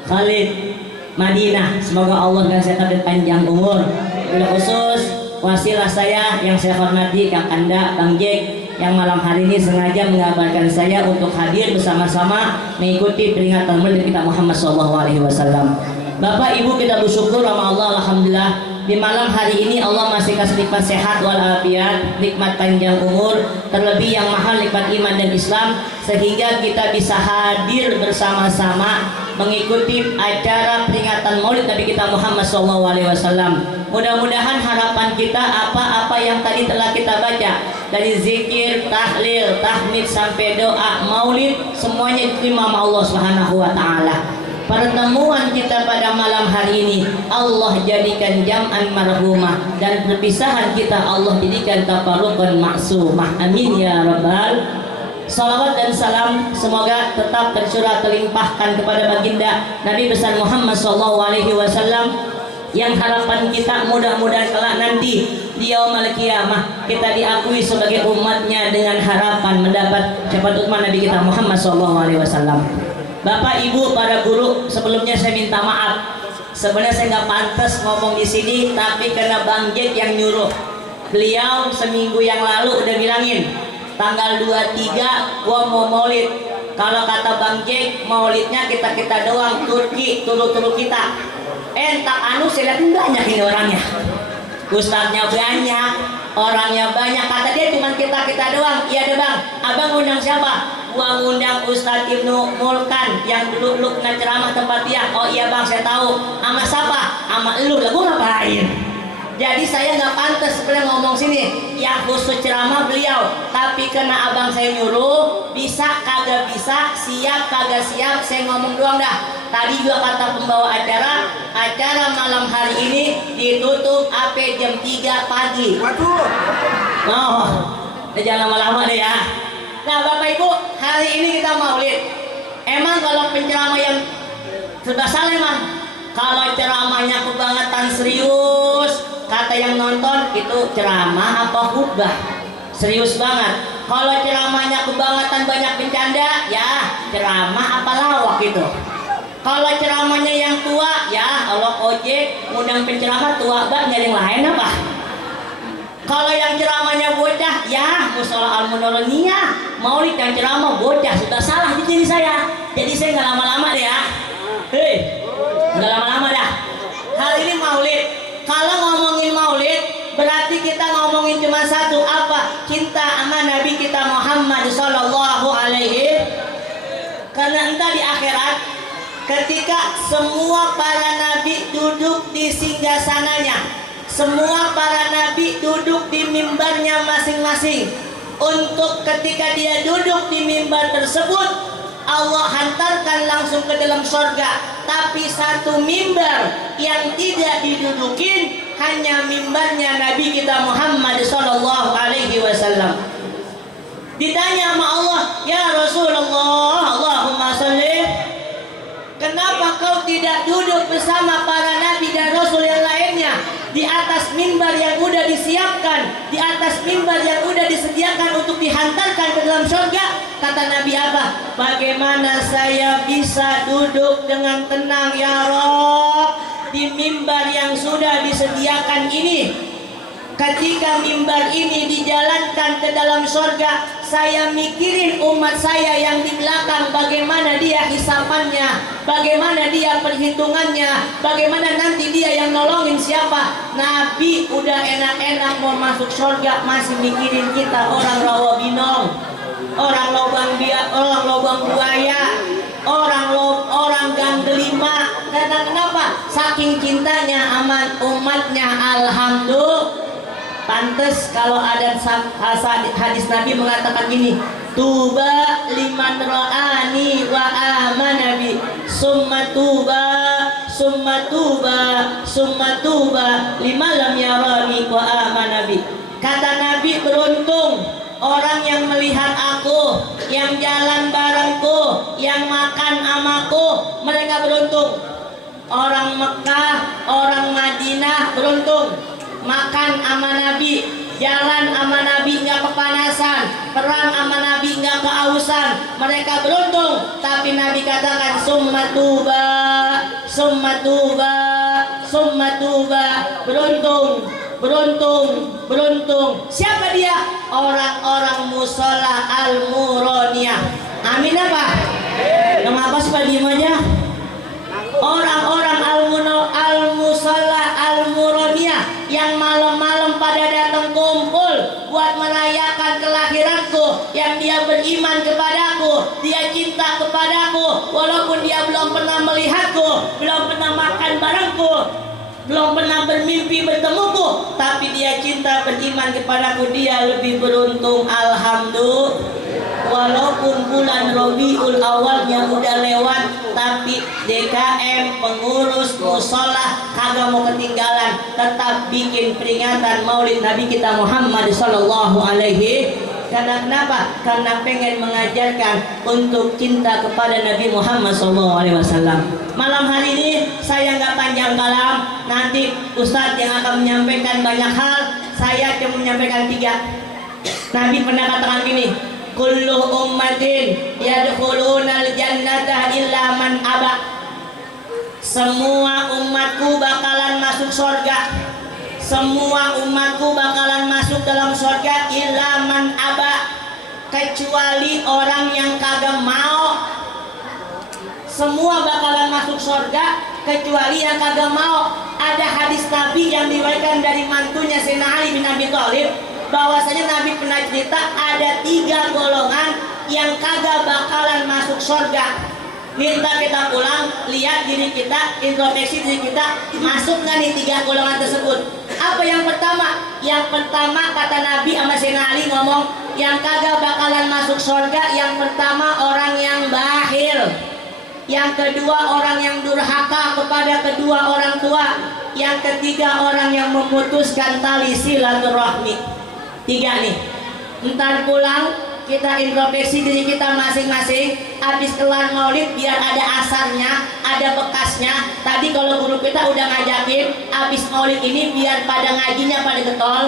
Khalid Madinah. Semoga Allah kasih sehat dan panjang umur. Wabil khusus wasilah saya yang saya hormati Kang Anda, Bang Jack, yang malam hari ini sengaja mengabarkan saya untuk hadir bersama-sama mengikuti peringatan Maulid kita Muhammad SAW. Bapak Ibu, kita bersyukur sama Allah, alhamdulillah di malam hari ini Allah masih kasih nikmat sehat walafiat, nikmat panjang umur, terlebih yang mahal nikmat iman dan Islam, sehingga kita bisa hadir bersama-sama mengikuti acara peringatan Maulid Nabi kita Muhammad SAW. Mudah-mudahan harapan kita apa-apa yang tadi telah kita baca dari zikir, tahlil, tahmid sampai doa maulid, semuanya diterima sama Allah Subhanahu wa taala. Pertemuan kita pada malam hari ini Allah jadikan jam'an marhumah, dan perpisahan kita Allah jadikan tafarruqan maksumah. Amin ya rabbal. Salawat dan salam semoga tetap tercurah terlimpahkan kepada baginda Nabi besar Muhammad SAW, yang harapan kita mudah-mudahan kelak nanti di yaumul qiyamah kita diakui sebagai umatnya dengan harapan mendapat syafaat umat Nabi kita Muhammad SAW. Bapak Ibu para guru, sebelumnya saya minta maaf. Sebenarnya saya nggak pantas ngomong di sini, tapi karena Bang Jack yang nyuruh. Beliau seminggu yang lalu udah bilangin, tanggal 23 gua mau maulid. Kalau kata Bang Jack, maulidnya kita doang, Turki, tulu-tulu kita. Entak anu saya lihat banyak ini orangnya. Ustadznya banyak, orangnya banyak. Kata dia cuma kita doang. Iya deh Bang, abang undang siapa? Gua ngundang Ustadz Ibnu Mulkan yang dulu lu kena ceramah tempat dia. Oh iya Bang, saya tahu. Sama siapa? Sama lu lah, gua ngapain? Jadi saya nggak pantas sebenarnya ngomong sini. Yang khusus ceramah beliau, tapi karena abang saya nyuruh, bisa kagak bisa, siap kagak siap, saya ngomong doang dah. Tadi juga kata pembawa acara malam hari ini ditutup sampai jam 3 pagi. Waduh. Oh, jangan lama-lama deh ya. Nah Bapak Ibu, hari ini kita maulid. Emang kalau penceramah yang sudah salah emang, kalau ceramahnya kebangetan serius, kata yang nonton itu ceramah apa khutbah? Serius banget. Kalau ceramahnya kebangetan banyak bercanda, ya ceramah apa lawak itu. Kalau ceramahnya yang tua, ya Allah ojek ngundang penceramah tua banget, nyari yang lain apa? Kalau yang ceramahnya bocah, ya musola al-munawwariyah, maulid yang ceramah bocah, sudah salah jadi saya. Jadi saya nggak lama-lama deh ya. Hei, nggak lama-lama dah. Hari ini maulid. Kalau ngomongin maulid, berarti kita ngomongin cuma satu, apa? Cinta sama Nabi kita Muhammad Sallallahu Alaihi. Karena entah di akhirat, ketika semua para nabi duduk di singgasananya, semua para nabi duduk di mimbarnya masing-masing. Untuk ketika dia duduk di mimbar tersebut, Allah hantarkan langsung ke dalam surga. Tapi satu mimbar yang tidak didudukin, hanya mimbarnya Nabi kita Muhammad Sallallahu Alaihi Wasallam. Ditanya sama Allah, ya Rasulullah, Allahumma sholli, kenapa kau tidak duduk bersama para nabi dan rasul yang lainnya di atas mimbar yang udah disiapkan, di atas mimbar yang udah disediakan untuk dihantarkan ke dalam surga? Kata Nabi apa? Bagaimana saya bisa duduk dengan tenang ya Rabb di mimbar yang sudah disediakan ini? Ketika mimbar ini dijalankan ke dalam surga, saya mikirin umat saya yang di belakang, bagaimana dia hisapannya, bagaimana dia perhitungannya, bagaimana nanti dia yang nolongin siapa. Nabi udah enak-enak mau masuk surga, masih mikirin kita orang Rawabinong, orang lobang buaya, orang gang delima. Kenapa? Saking cintanya aman umatnya. Alhamdulillah. Pantes kalau ada hadis Nabi mengatakan gini, tuba liman ra'ani wa amana bi, summa tuba liman lam yarani wa amana bi. Kata Nabi, beruntung orang yang melihat aku, yang jalan barengku, yang makan amaku, mereka beruntung. Orang Mekah, orang Madinah beruntung. Makan sama Nabi, jalan sama Nabi nggak kepanasan, perang sama Nabi nggak kehausan, mereka beruntung. Tapi Nabi katakan summa tuba, beruntung. Siapa dia? Orang-orang musola al-muroniyah. Amin apa? Kenapa sih Pak diem aja? Orang-orang al-musola al-muroniyah yang malam-malam pada datang kumpul buat merayakan kelahiranku, yang dia beriman kepadaku, dia cinta kepadaku, walaupun dia belum pernah melihatku, belum pernah makan barengku, belum pernah bermimpi bertemuku, tapi dia cinta beriman kepadaku, dia lebih beruntung. Alhamdulillah. Walaupun bulan Rabiul Awalnya udah lewat, tapi DKM pengurus musola kagak mau ketinggalan, tetap bikin peringatan Maulid Nabi kita Muhammad Sallallahu Alaihi. Karena kenapa? Karena pengen mengajarkan untuk cinta kepada Nabi Muhammad Sallallahu Alaihi Wasallam. Malam hari ini saya nggak panjang kalam, nanti Ustadz yang akan menyampaikan banyak hal, saya cuma menyampaikan 3. Nabi pernah katakan gini, kullu ummatin yadkhulunal jannata illa man aba. Semua umatku bakalan masuk surga. Semua umatku bakalan masuk dalam surga illa man aba, kecuali orang yang kagak mau. Semua bakalan masuk surga kecuali yang kagak mau. Ada hadis Nabi yang diriwayatkan dari mantunya Sayyidina Ali bin Abi Thalib, bahwasanya Nabi pernah cerita ada 3 golongan yang kagak bakalan masuk surga. Minta kita pulang, lihat diri kita, introspeksi diri kita, masuk nggak nih 3 golongan tersebut? Apa yang pertama? Yang pertama kata Nabi sama Sayyidina Ali ngomong, yang kagak bakalan masuk surga yang pertama orang yang bakhil, yang kedua orang yang durhaka kepada kedua orang tua, yang ketiga orang yang memutuskan tali silaturahmi. 3 nih. Entar pulang kita introspeksi diri kita masing-masing. Habis kelar maulid biar ada asarnya, ada bekasnya. Tadi kalau guru kita udah ngajakin, habis maulid ini biar pada ngajinya pada getol,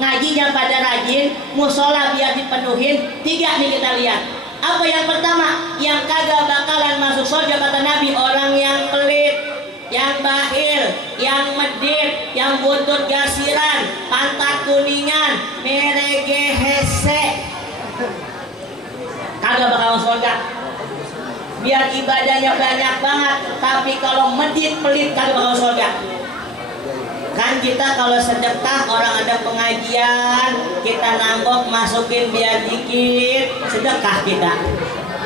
ngajinya pada rajin, musola biar dipenuhin. 3 nih kita lihat. Apa yang pertama? Yang kagak bakalan masuk surga kata Nabi, orang yang pelit, yang bakhil, yang medit, yang buntut gasiran, pantat kuningan, merege hese, kagak bakal masuk surga. Biar ibadahnya banyak banget, tapi kalau medit pelit kagak bakal masuk surga. Kan kita kalau sedekah, orang ada pengajian, kita nanggok masukin biar dikit, sedekah kita.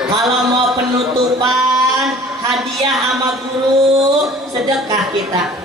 Kalau mau penutupan, hadiah sama guru, sedekah kita.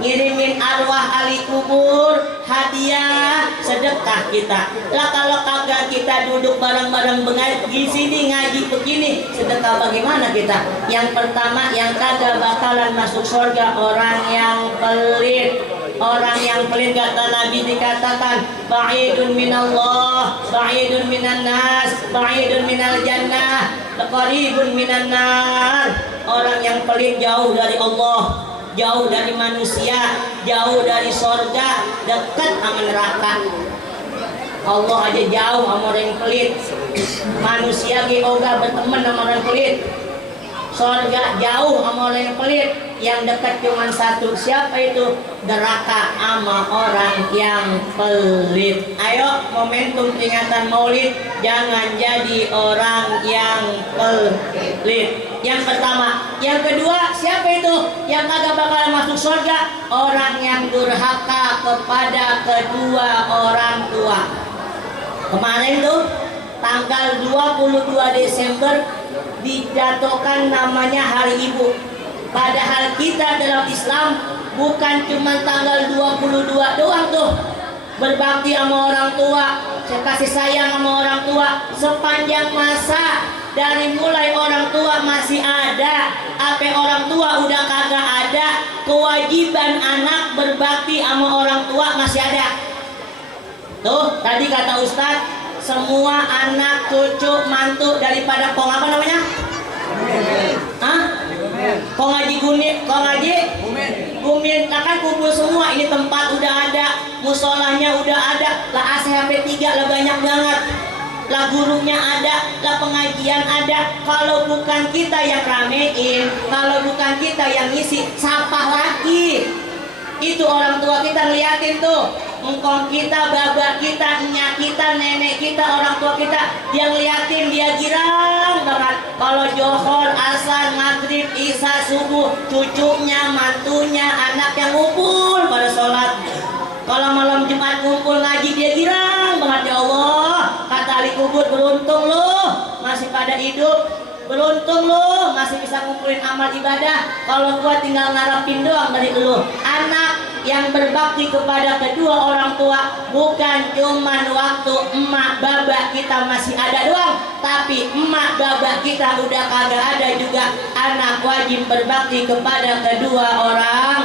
Ngirimin arwah ahli kubur, hadiah, sedekah kita. Lah kalau kagak kita duduk bareng-bareng di sini ngaji begini, sedekah bagaimana kita? Yang pertama yang kagak bakalan masuk surga orang yang pelit. Orang yang pelit kata Nabi dikatakan ba'idun minallah, ba'idun minan nas, ba'idun minal jannah, qaribun minan nar. Orang yang pelit jauh dari Allah, jauh dari manusia, jauh dari surga, dekat sama neraka. Allah aja jauh sama orang yang pelit. Manusia geoga berteman sama orang pelit. Surga jauh sama orang yang pelit. Yang dekat cuma satu, siapa itu? Neraka sama orang yang pelit. Ayo momentum peringatan maulid, jangan jadi orang yang pelit. Yang pertama. Yang kedua, siapa itu? Yang kagak bakal masuk surga, orang yang durhaka kepada kedua orang tua. Kemarin tuh tanggal 22 Desember dijatuhkan namanya Hari Ibu. Padahal kita dalam Islam bukan cuma tanggal 22 doang tuh berbakti sama orang tua, kasih sayang sama orang tua sepanjang masa. Dari mulai orang tua masih ada, sampai orang tua udah kagak ada, kewajiban anak berbakti sama orang tua masih ada. Tuh tadi kata Ustadz, semua anak, cucu, mantu daripada kong apa namanya? Hah? Kong ngaji Gumin, kong ngaji Gumin, nah kan kumpul semua. Ini tempat udah ada, musolahnya udah ada, lah ACHP 3 lah banyak banget, lah gurunya ada, lah pengajian ada. Kalau bukan kita yang ramein, kalau bukan kita yang ngisi, siapa lagi? Itu orang tua kita ngeliatin tuh, engkong kita, babak kita, nyak kita, nenek kita, orang tua kita, dia ngeliatin, dia girang banget. Kalau johor, asar, maghrib, isya, subuh, cucunya, mantunya, anak yang ngumpul pada sholat. Kalau malam Jumat ngumpul ngaji, dia girang banget. Ya Allah, kata ahli kubur, beruntung loh masih pada hidup, beruntung loh masih bisa ngumpulin amal ibadah. Kalau gua tinggal ngarapin doang dari lu. Anak yang berbakti kepada kedua orang tua bukan cuman waktu emak baba kita masih ada doang, tapi emak baba kita udah kagak ada juga. Anak wajib berbakti kepada kedua orang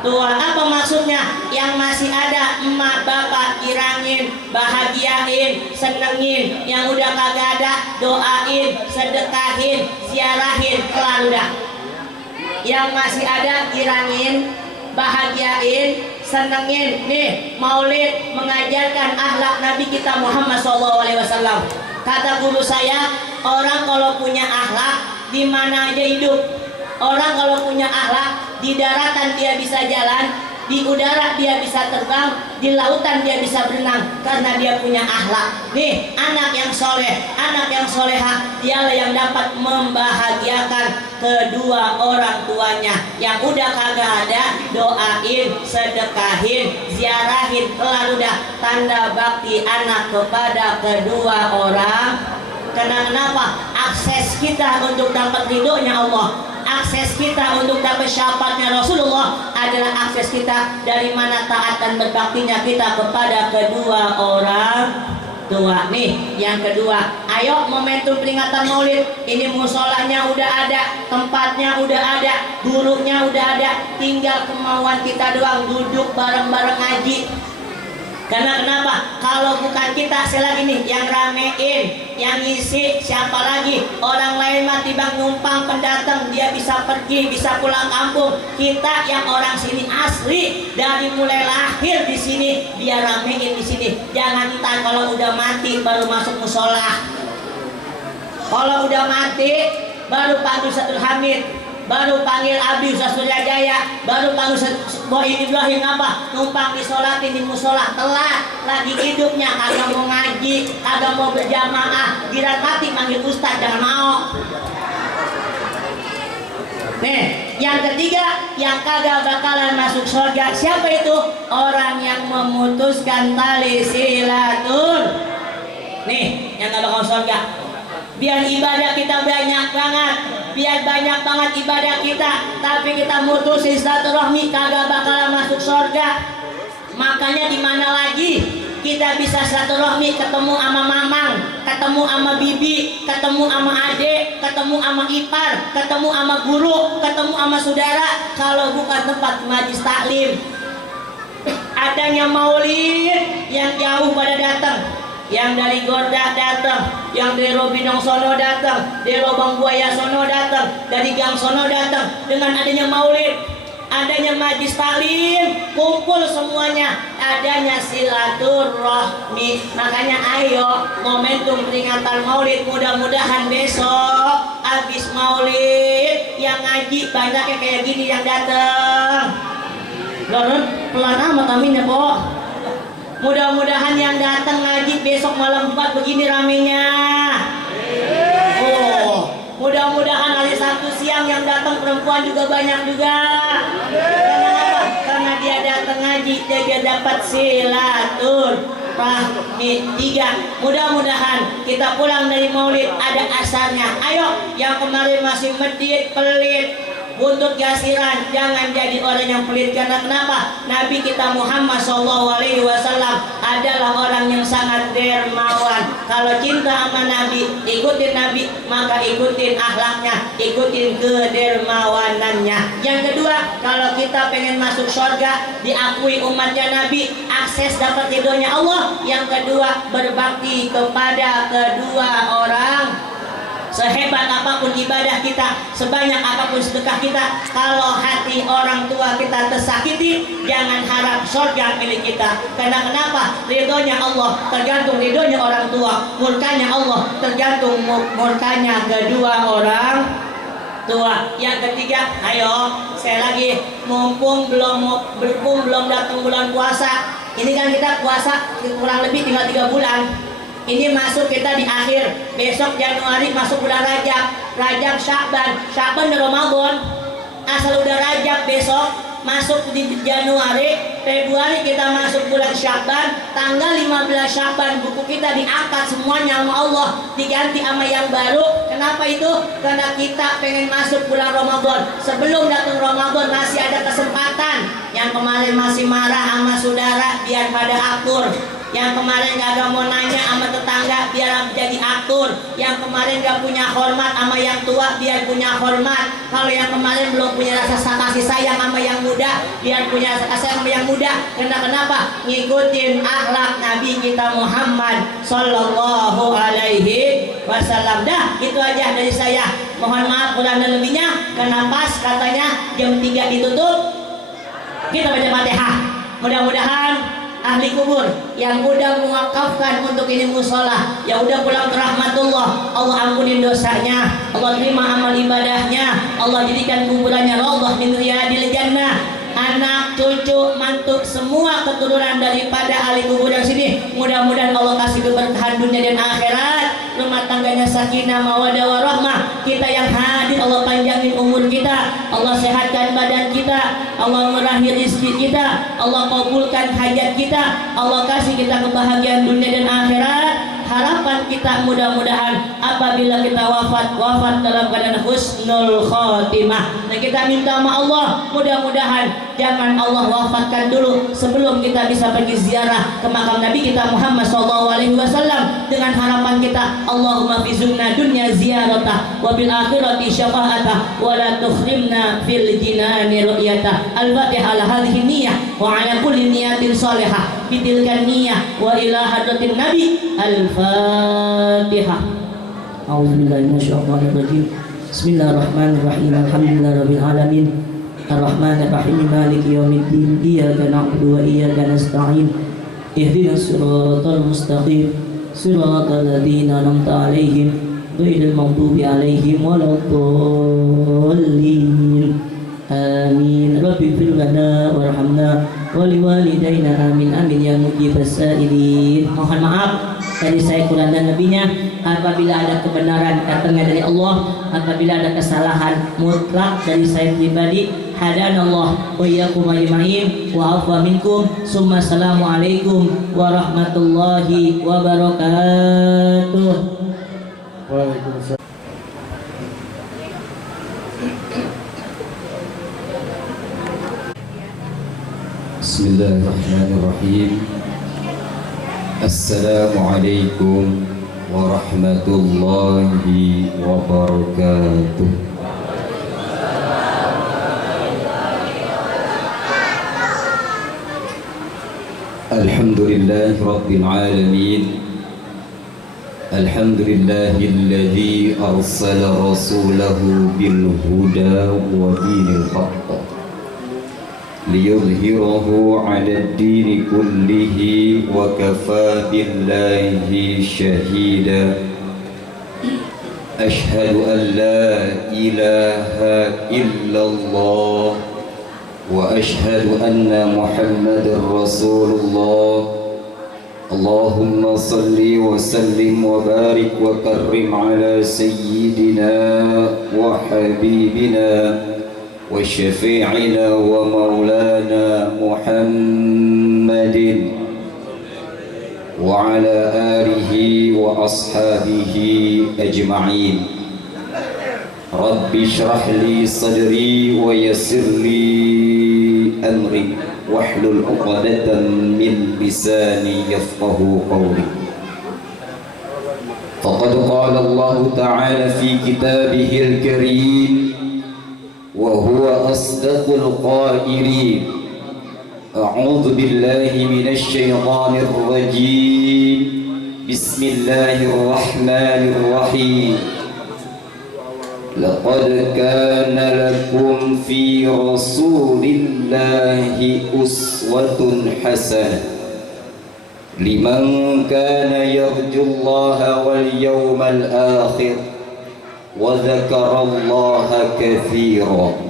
tua. Apa maksudnya? Yang masih ada emak bapak kirangin, bahagiain, senengin. Yang udah kagak ada doain, sedekahin, ziarahin, kelar udah. Yang masih ada kirangin, bahagiain, senengin. Nih maulid mengajarkan akhlak Nabi kita Muhammad SAW. Kata guru saya, orang kalau punya akhlak di mana aja hidup. Orang kalau punya akhlak, di daratan dia bisa jalan, di udara dia bisa terbang, di lautan dia bisa berenang karena dia punya akhlak. Nih, anak yang soleh, anak yang soleha, dialah yang dapat membahagiakan kedua orang tuanya. Yang udah kagak ada, doain, sedekahin, ziarahin, kelar udah tanda bakti anak kepada kedua orang. Karena kenapa? Akses kita untuk dapat ridhonya Allah, akses kita untuk dapat syafaatnya Rasulullah adalah akses kita dari mana taat dan berbaktinya kita kepada kedua orang tua. Nih, yang kedua, ayo momentum peringatan Maulid ini, musolanya udah ada, tempatnya udah ada, gurunya udah ada, tinggal kemauan kita doang duduk bareng-bareng ngaji. Karena kenapa? Kalau bukan kita selagi ini yang ramein, yang ngisi, siapa lagi? Orang lain mati bang numpang pendatang, dia bisa pergi, bisa pulang kampung. Kita yang orang sini asli dari mulai lahir di sini, dia ramein di sini. Jangan entar kalau udah mati baru masuk musola. Kalau udah mati baru panggil Ustadz Hamid, baru panggil Abi Ustaz Suryajaya, baru panggil Boy Ibrahim apa? Numpang disolatin di musola, telat. Lagi hidupnya kagak mau ngaji, kagak mau berjamaah, giliran mati manggil Ustaz, jangan mau. Nih, yang ketiga yang kagak bakalan masuk surga siapa itu? Orang yang memutuskan tali silatur. Nih, yang kagak masuk surga. Biar ibadah kita banyak banget, biar banyak banget ibadah kita, tapi kita mutusin silaturahmi kagak bakalan masuk surga. Makanya di mana lagi kita bisa silaturahmi, ketemu sama mamang, ketemu sama bibi, ketemu sama adik, ketemu sama ipar, ketemu sama guru, ketemu sama saudara, kalau bukan tempat majlis taklim. Adanya maulid yang jauh pada datang, yang dari Gorda datang, yang dari Robinong sono datang, dari Lobang Buaya sono datang, dari Gang sono datang. Dengan adanya maulid, adanya majlis taklim, kumpul semuanya, adanya silaturahmi. Makanya ayo momentum peringatan maulid, mudah-mudahan besok habis maulid yang ngaji banyaknya kayak gini yang datang. Lalu pelan amat aminnya kok. Mudah-mudahan yang datang ngaji besok malam Jumat begini ramenya. Oh, mudah-mudahan hari Sabtu siang yang datang perempuan juga banyak juga. Karena apa? Karena dia datang ngaji, dia dapat silaturahmi. 3. Mudah-mudahan kita pulang dari maulid ada asarnya. Ayo, yang kemarin masih medit, pelit, buntut gasiran, jangan jadi orang yang pelit. Karena kenapa? Nabi kita Muhammad SAW adalah orang yang sangat dermawan. Kalau cinta sama Nabi, ikutin Nabi, maka ikutin akhlaknya, ikutin kedermawanannya. Yang kedua, kalau kita pengen masuk surga, diakui umatnya Nabi, akses dapat ridhonya Allah. Yang kedua, berbakti kepada kedua orang. Sehebat apapun ibadah kita, sebanyak apapun sedekah kita, kalau hati orang tua kita tersakiti, jangan harap surga milik kita. Karena kenapa? Ridhonya Allah tergantung ridhonya orang tua, murkanya Allah tergantung murkanya kedua orang tua. Yang ketiga, ayo saya lagi mumpung belum datang bulan puasa. Ini kan kita puasa kurang lebih tinggal 3 bulan. Ini masuk kita di akhir, besok Januari masuk bulan Rajab, Rajab Sya'ban, Sya'ban dan Ramadan. Asal udah Rajab besok masuk di Januari, Februari kita masuk bulan Sya'ban, tanggal 15 Sya'ban buku kita diangkat semuanya sama Allah, diganti sama yang baru. Kenapa itu? Karena kita pengen masuk bulan Ramadan. Sebelum datang Ramadan masih ada kesempatan. Yang kemarin masih marah sama saudara biar pada akur. Yang kemarin gak mau nanya sama tetangga biar jadi akur. Yang kemarin gak punya hormat sama yang tua biar punya hormat. Kalau yang kemarin belum punya rasa kasih sayang sama yang muda, biar punya rasa sayang sama yang muda. Karena kenapa? Ngikutin akhlak Nabi kita Muhammad Sallallahu Alaihi Wasallam. Dah, itu aja dari saya. Mohon maaf kurang dan lebihnya. Karena pas katanya jam 3 ditutup, kita baca Fatihah. Mudah-mudahan ahli kubur yang udah mewakafkan untuk ini musola, yang udah pulang ke rahmatullah, Allah ampunin dosanya, Allah terima amal ibadahnya, Allah jadikan kuburannya raudhah min riyadil jannah. Anak, cucu, mantu, semua keturunan daripada ahli kuburan sini. Mudah-mudahan Allah kasih keberkahan dunia dan akhirat, rumah tangganya sakinah mawaddah warahmah. Kita yang hadir Allah panjangin umur kita, Allah sehatkan badan kita, Allah merahi rezeki kita, Allah kabulkan hajat kita, Allah kasih kita kebahagiaan dunia dan akhirat. Harapan kita mudah-mudahan apabila kita wafat dalam keadaan husnul khotimah. Dan kita minta sama Allah, mudah-mudahan jangan Allah wafatkan dulu sebelum kita bisa pergi ziarah ke makam Nabi kita Muhammad SAW. Dengan harapan kita, Allahumma fizunna dunya ziyarata wa bil akhirati syafa'ata wa la tukhrimna fil jinani ru'yata. Al-Fatihah ala hadhihi niyyah wa ala kulli niyatin salihah bitilkan niyyah wa ila hadratin Nabi. Al-Fatihah. A'udzubillahi minasyaitonir rajim. Bismillahirrahmanirrahim. Alhamdulillahirabbil alamin. Ar-Rahmanir-Rahim. Maliki yaumiddin. Iyyaka na'budu wa iyyaka nasta'in. Ihdinas siratal mustaqim. Siratal ladzina an'amta 'alaihim ghairil maghdubi 'alaihim waladdallin. Amin. Rabbi fir lana warhamna wa liwalidayna amin amin ya mujibas sa'ilin. Mohon maaf dari saya kurang dan lebihnya. Apabila ada kebenaran datangnya dari Allah, apabila ada kesalahan mutlak dari saya pribadi, hadanallah wa iyyakum ajma'in wa afwa minkum. Summa assalamualaikum warahmatullahi wabarakatuh. Waalaikumsalam. Bismillahirrahmanirrahim. Assalamualaikum warahmatullahi wabarakatuh. Alhamdulillahi rabbil alamin. Alhamdulillahilladzi arsala rasulahu bil huda wa dinil haqq liyudhhirahu 'alad dini kullihi wa kafaa billahi shahida. Ashhadu an la ilaha illallah wa ashhadu anna Muhammadar Rasulullah. Allahumma salli wa sallim wa barik wa karrim ala sayyidina wa habibina wa syafi'ina wa maulana Muhammadin wa ala alihi wa ashabihi ajma'in. Rabbi shrah li sadri wa yassir li amri wahlul 'uqdatan min lisani yafqahu qawli. Faqad qala Allah ta'ala fi kitabihil karim wa huwa asdaqul qairin. A'udzu billahi minasy syaithanir rajim. Bismillahirrahmanirrahim. Laqad kana lakum fi rasulillahi uswatun hasanah liman kana yarjullaha wal yawmal akhir wa dzakarallaha katsiran.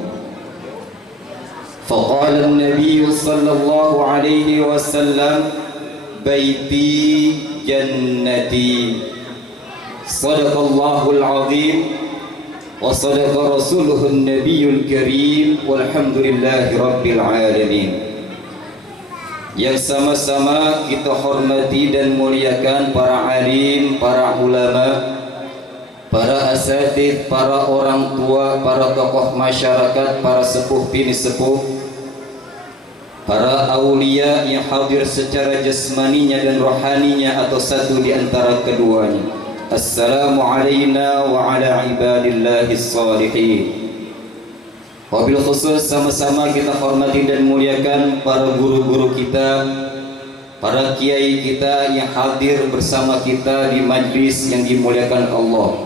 Faqala an-nabiy sallallahu alaihi wasallam baiti jannati. Sadaqallahul azim wa sadaqa rasuluhun nabiyyul karim walhamdulillahi rabbil alamin. Yang sama-sama kita hormati dan muliakan para alim, para ulama, para asatidz, para orang tua, para tokoh masyarakat, para sepuh bini sepuh, para aulia yang hadir secara jasmaninya dan rohaninya atau satu di antara keduanya. Assalamu alayna wa ala ibadillahis salihin. Wabil khusus sama-sama kita hormati dan muliakan para guru-guru kita, para kiai kita yang hadir bersama kita di majlis yang dimuliakan Allah.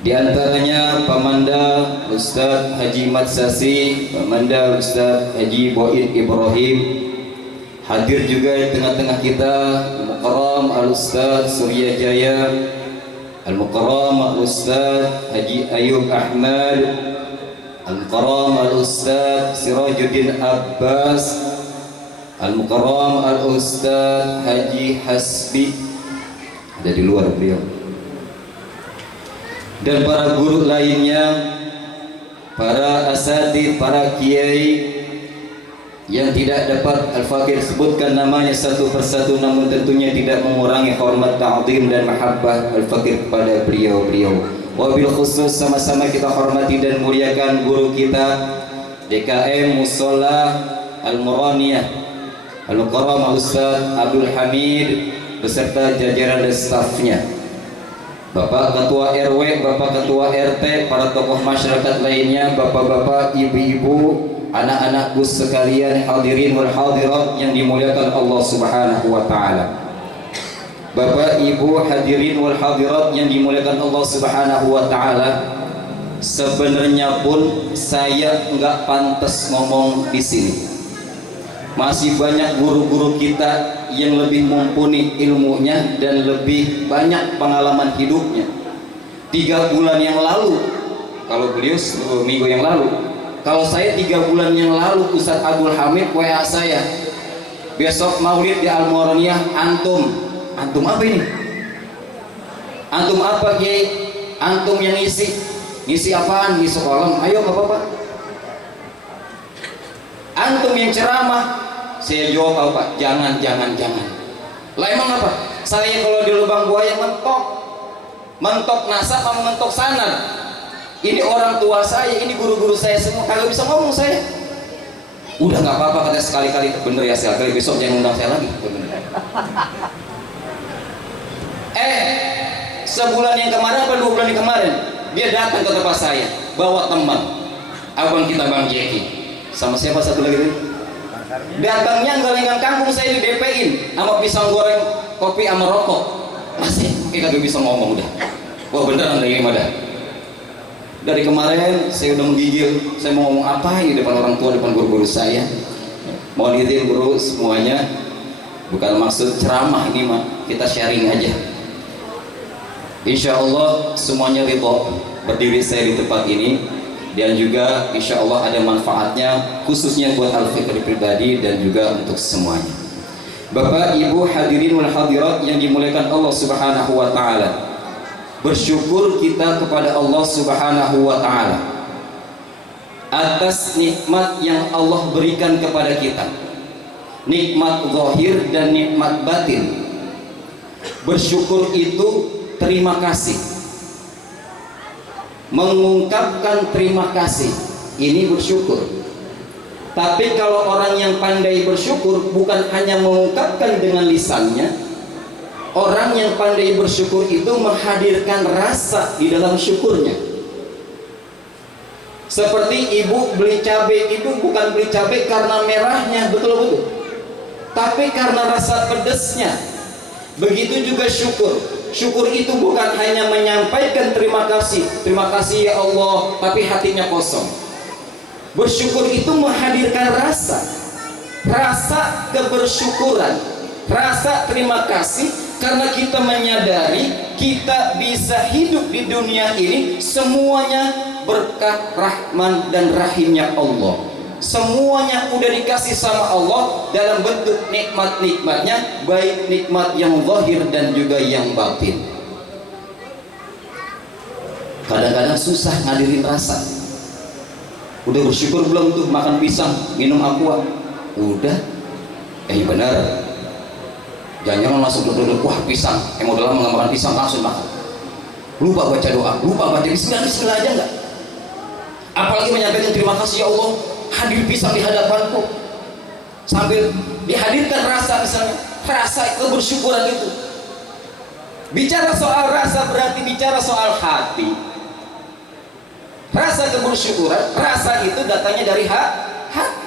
Di antaranya Pamanda Ustaz Haji Mat Sasi, Pamanda Ustaz Haji Boid Ibrahim. Hadir juga di tengah-tengah kita Al-Mukarram Al-Ustaz Surya Jaya, Al-Mukarram Al-Ustaz Haji Ayub Ahmad, Al-Mukarram Al-Ustaz Sirajuddin Abbas, Al-Mukarram Al-Ustaz Haji Hasbi, ada di luar beliau, dan para guru lainnya, para asatidz, para kiai yang tidak dapat Al-Fakir sebutkan namanya satu persatu, namun tentunya tidak mengurangi hormat, ta'zim dan mahabbah Al-Fakir kepada beliau-beliau. Wabil khusus sama-sama kita hormati dan muliakan guru kita DKM Mushola Al-Muraniyah Al-Mukarram Ustaz Abdul Hamid beserta jajaran dan stafnya, Bapak Ketua RW, Bapak Ketua RT, para tokoh masyarakat lainnya, bapak-bapak, ibu-ibu, anak-anakku sekalian, hadirin wal hadirat yang dimuliakan Allah Subhanahu wa taala. Bapak, Ibu, hadirin wal hadirat yang dimuliakan Allah Subhanahu wa taala. Sebenarnya pun saya enggak pantas ngomong di sini. Masih banyak guru-guru kita yang lebih mumpuni ilmunya dan lebih banyak pengalaman hidupnya. 3 bulan yang lalu, kalau beliau 10 minggu yang lalu, kalau saya 3 bulan yang lalu Ustadz Abdul Hamid WA saya, besok maulid di Al-Muraniyah, antum apa ini? Antum apa Kiai? Antum yang ngisi apaan? Ngisi kolom? Ayo gak apa-apa. Antum yang ceramah. Saya jawab apa? Jangan. Lah emang apa? Saya kalau di lubang buaya mentok nasab sama mentok sanad. Ini orang tua saya, ini guru-guru saya semua kagak bisa ngomong saya. Udah nggak apa-apa, kata sekali-kali bener ya, sekali besok jangan undang saya lagi. Bener. Sebulan yang kemarin apa 2 bulan yang kemarin dia datang ke tempat saya bawa teman, abang kita Bang Jeki sama siapa satu lagi tuh. Datangnya nggalengan kangkung saya di DP-in sama pisang goreng, kopi sama rokok. Masih kagak bisa ngomong udah. Wah beneran dari ini dah. Dari kemarin saya udah menggigil, saya mau ngomong apa di depan orang tua, depan guru-guru saya. Mohon izin guru semuanya, bukan maksud ceramah ini mah, kita sharing aja. Insya Allah semuanya ridho berdiri saya di tempat ini, dan juga insya Allah ada manfaatnya khususnya buat Al-Fikr pribadi dan juga untuk semuanya. Bapak, Ibu, hadirin wal hadirat yang dimuliakan Allah Subhanahu wa taala. Bersyukur kita kepada Allah Subhanahu wa taala atas nikmat yang Allah berikan kepada kita. Nikmat zahir dan nikmat batin. Bersyukur itu terima kasih. Mengungkapkan terima kasih ini bersyukur. Tapi kalau orang yang pandai bersyukur bukan hanya mengungkapkan dengan lisannya, orang yang pandai bersyukur itu menghadirkan rasa di dalam syukurnya. Seperti ibu beli cabai itu bukan beli cabai karena merahnya, betul-betul, tapi karena rasa pedesnya. Begitu juga syukur. Syukur itu bukan hanya menyampaikan terima kasih ya Allah, tapi hatinya kosong. Bersyukur itu menghadirkan rasa kebersyukuran, rasa terima kasih, karena kita menyadari kita bisa hidup di dunia ini semuanya berkah rahman dan rahimnya Allah. Semuanya udah dikasih sama Allah dalam bentuk nikmat-nikmatnya, baik nikmat yang zahir dan juga yang batin. Kadang-kadang susah ngadirin rasa. Udah bersyukur belum tuh makan pisang, minum aqua? Udah. Benar. Jangan langsung duduk, wah pisang, mau dalam nggak makan pisang langsung makan. Lupa baca doa, lupa baca bismillah aja enggak. Apalagi menyampaikan terima kasih ya Allah, hadir pisang di hadapanku, sambil dihadirkan rasa, misalnya rasa kebersyukuran itu. Bicara soal rasa berarti bicara soal hati. Rasa kebersyukuran, rasa itu datangnya dari hati.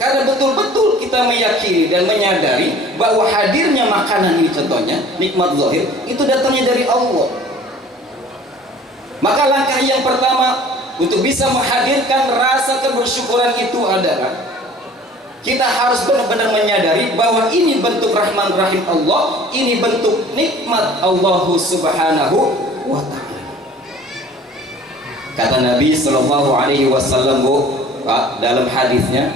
Karena betul-betul kita meyakini dan menyadari bahwa hadirnya makanan ini, contohnya nikmat zahir, itu datangnya dari Allah. Maka langkah yang pertama untuk bisa menghadirkan rasa kebersyukuran itu adalah kita harus benar-benar menyadari bahwa ini bentuk rahman rahim Allah, ini bentuk nikmat Allah Subhanahu wa ta'ala. Kata Nabi Sallallahu Alaihi Wasallam dalam hadisnya,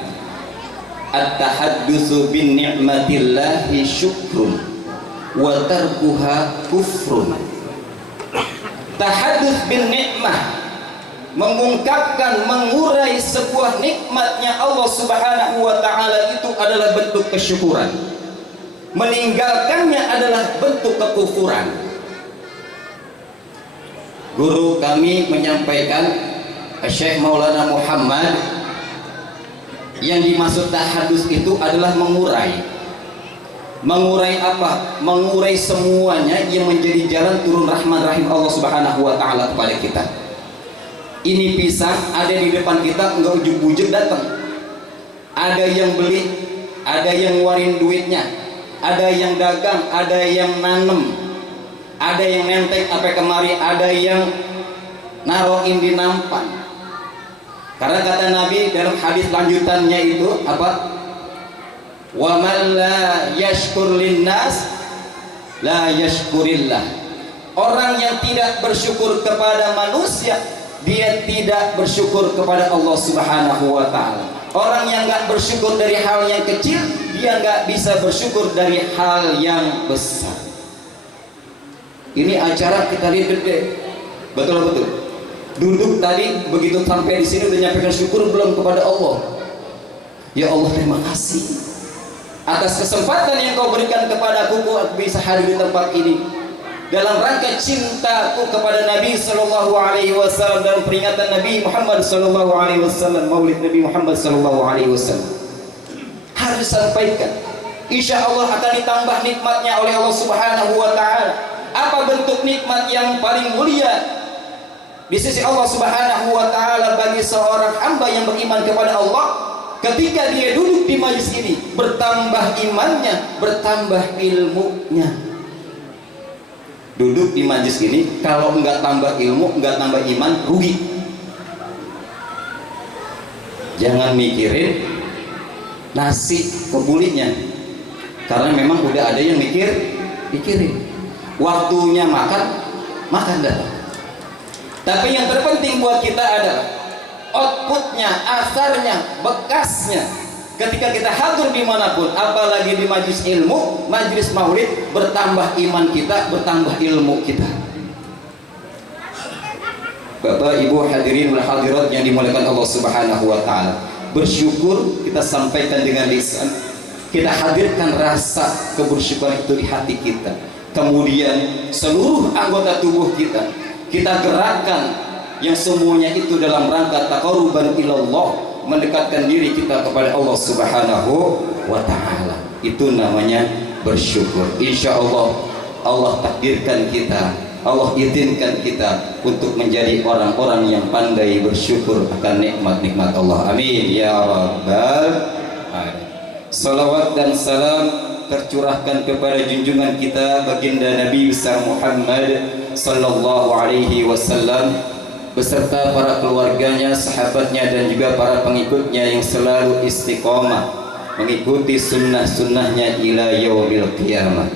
at-tahaddusu bin ni'matillahi syukrun wa tarkuha kufrun. Tahaddus bin nikmah, mengungkapkan, mengurai sebuah nikmatnya Allah Subhanahu wa taala itu adalah bentuk kesyukuran. Meninggalkannya adalah bentuk kekufuran. Guru kami menyampaikan, Syekh Maulana Muhammad, yang dimaksud tahadus itu adalah mengurai. Mengurai apa? Mengurai semuanya yang menjadi jalan turun rahman rahim Allah Subhanahu wa taala kepada kita. Ini pisang ada di depan kita, enggak ujuk-ujuk datang. Ada yang beli, ada yang ngeluarin duitnya, ada yang dagang, ada yang nanem, ada yang nenteng apa kemari, ada yang naroin di nampan. Karena kata Nabi dalam hadis lanjutannya itu apa? Wa man la yashkur linnas la yashkurillah. Orang yang tidak bersyukur kepada manusia, dia tidak bersyukur kepada Allah Subhanahu wa taala. Orang yang enggak bersyukur dari hal yang kecil, dia enggak bisa bersyukur dari hal yang besar. Ini acara kita lihat gede. Betul. Duduk tadi begitu sampai di sini udah nyampaikan syukur belum kepada Allah? Ya Allah, terima kasih atas kesempatan yang kau berikan kepadaku, aku bisa hadir di tempat ini dalam rangka cintaku kepada Nabi sallallahu alaihi wasallam dan peringatan Nabi Muhammad sallallahu alaihi wasallam, Maulid Nabi Muhammad sallallahu alaihi wasallam. Harus sampaikan. Insya Allah akan ditambah nikmatnya oleh Allah Subhanahu wa taala. Apa bentuk nikmat yang paling mulia di sisi Allah Subhanahu wa taala bagi seorang hamba yang beriman kepada Allah? Ketika dia duduk di majelis ini, bertambah imannya, bertambah ilmunya. Duduk di majelis ini, kalau enggak tambah ilmu, enggak tambah iman, rugi. Jangan mikirin nasi kebulinya, karena memang udah ada yang mikirin. Waktunya makan datang. Tapi yang terpenting buat kita adalah outputnya, asarnya, bekasnya. Ketika kita hadir dimanapun, apalagi di majlis ilmu, majlis maulid, bertambah iman kita, bertambah ilmu kita. Bapak Ibu hadirin wal hadirat yang dimuliakan Allah Subhanahu wa taala, bersyukur kita sampaikan dengan lisan, kita hadirkan rasa kebersyukuran itu di hati kita. Kemudian seluruh anggota tubuh kita gerakkan, yang semuanya itu dalam rangka taqarruban ilallah, mendekatkan diri kita kepada Allah Subhanahu wa taala. Itu namanya bersyukur. Insya Allah Allah takdirkan kita, Allah izinkan kita untuk menjadi orang-orang yang pandai bersyukur akan nikmat-nikmat Allah. Amin ya rabbal alamin. Salawat dan salam tercurahkan kepada junjungan kita baginda Nabi besar Muhammad sallallahu alaihi wasallam beserta para keluarganya, sahabatnya dan juga para pengikutnya yang selalu istiqomah mengikuti sunnah-sunnahnya ila yaumil qiyamah.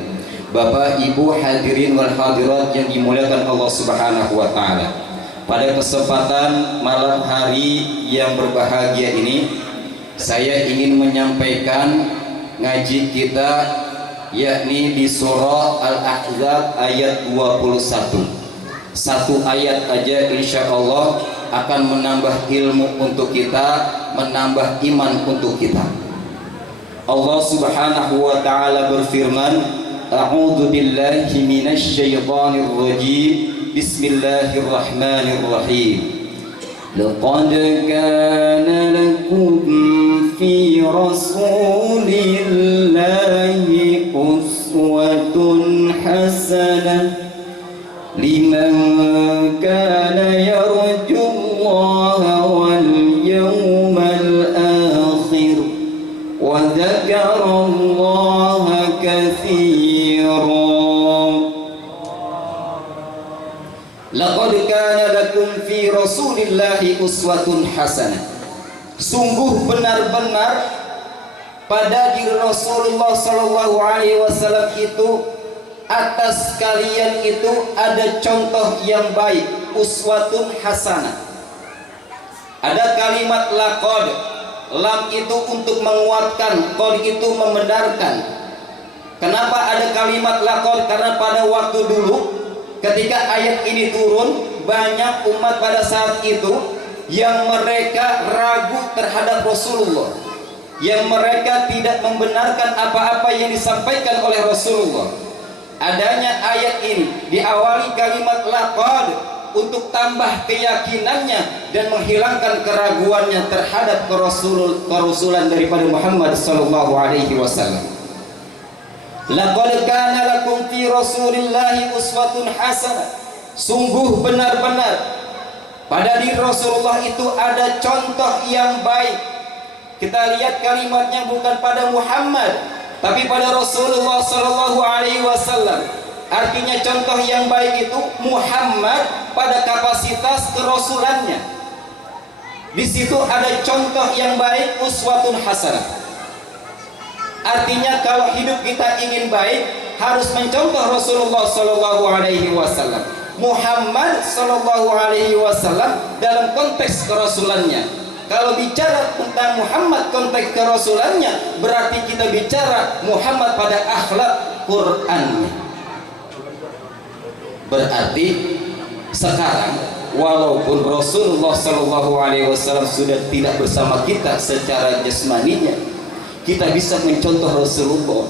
Bapak Ibu hadirin wal hadirat yang dimuliakan Allah Subhanahu wa taala, pada kesempatan malam hari yang berbahagia ini, saya ingin menyampaikan ngaji kita, yakni di surah Al-Ahzab ayat 21. Satu ayat aja insya Allah akan menambah ilmu untuk kita, menambah iman untuk kita. Allah Subhanahu wa taala berfirman, a'udzu billahi minasy syaithanir rajim. Bismillahirrahmanirrahim. Laqad kana lakum fi rasulillahi uswatun hasanah liman kana yarjullaha wal yawmal akhir wa dzakarallaha katsiran. Laqad kana lakum fi rasulillahi uswatun hasanah. Sungguh benar-benar pada diri Rasulullah sallallahu alaihi wasallam itu, atas kalian itu ada contoh yang baik, uswatun hasanah. Ada kalimat laqad, lam itu untuk menguatkan, qad itu membenarkan. Kenapa ada kalimat laqad? Karena pada waktu dulu ketika ayat ini turun, banyak umat pada saat itu yang mereka ragu terhadap Rasulullah, yang mereka tidak membenarkan apa-apa yang disampaikan oleh Rasulullah. Adanya ayat ini diawali kalimat laqad untuk tambah keyakinannya dan menghilangkan keraguannya terhadap kerasulan daripada Muhammad sallallahu alaihi wasallam. Laqad kana lakum fi Rasulillahi uswatun hasanah. Sungguh benar-benar pada diri Rasulullah itu ada contoh yang baik. Kita lihat kalimatnya bukan pada Muhammad, tapi pada Rasulullah sallallahu alaihi wasallam. Artinya contoh yang baik itu Muhammad pada kapasitas kerasulannya. Di situ ada contoh yang baik, uswatun hasanah. Artinya kalau hidup kita ingin baik harus mencontoh Rasulullah sallallahu alaihi wasallam. Muhammad sallallahu alaihi wasallam dalam konteks kerasulannya. Kalau bicara tentang Muhammad konteks kerasulannya, berarti kita bicara Muhammad pada akhlak Qur'annya. Berarti sekarang walaupun Rasulullah sallallahu alaihi wasallam sudah tidak bersama kita secara jasmaninya, kita bisa mencontoh Rasulullah.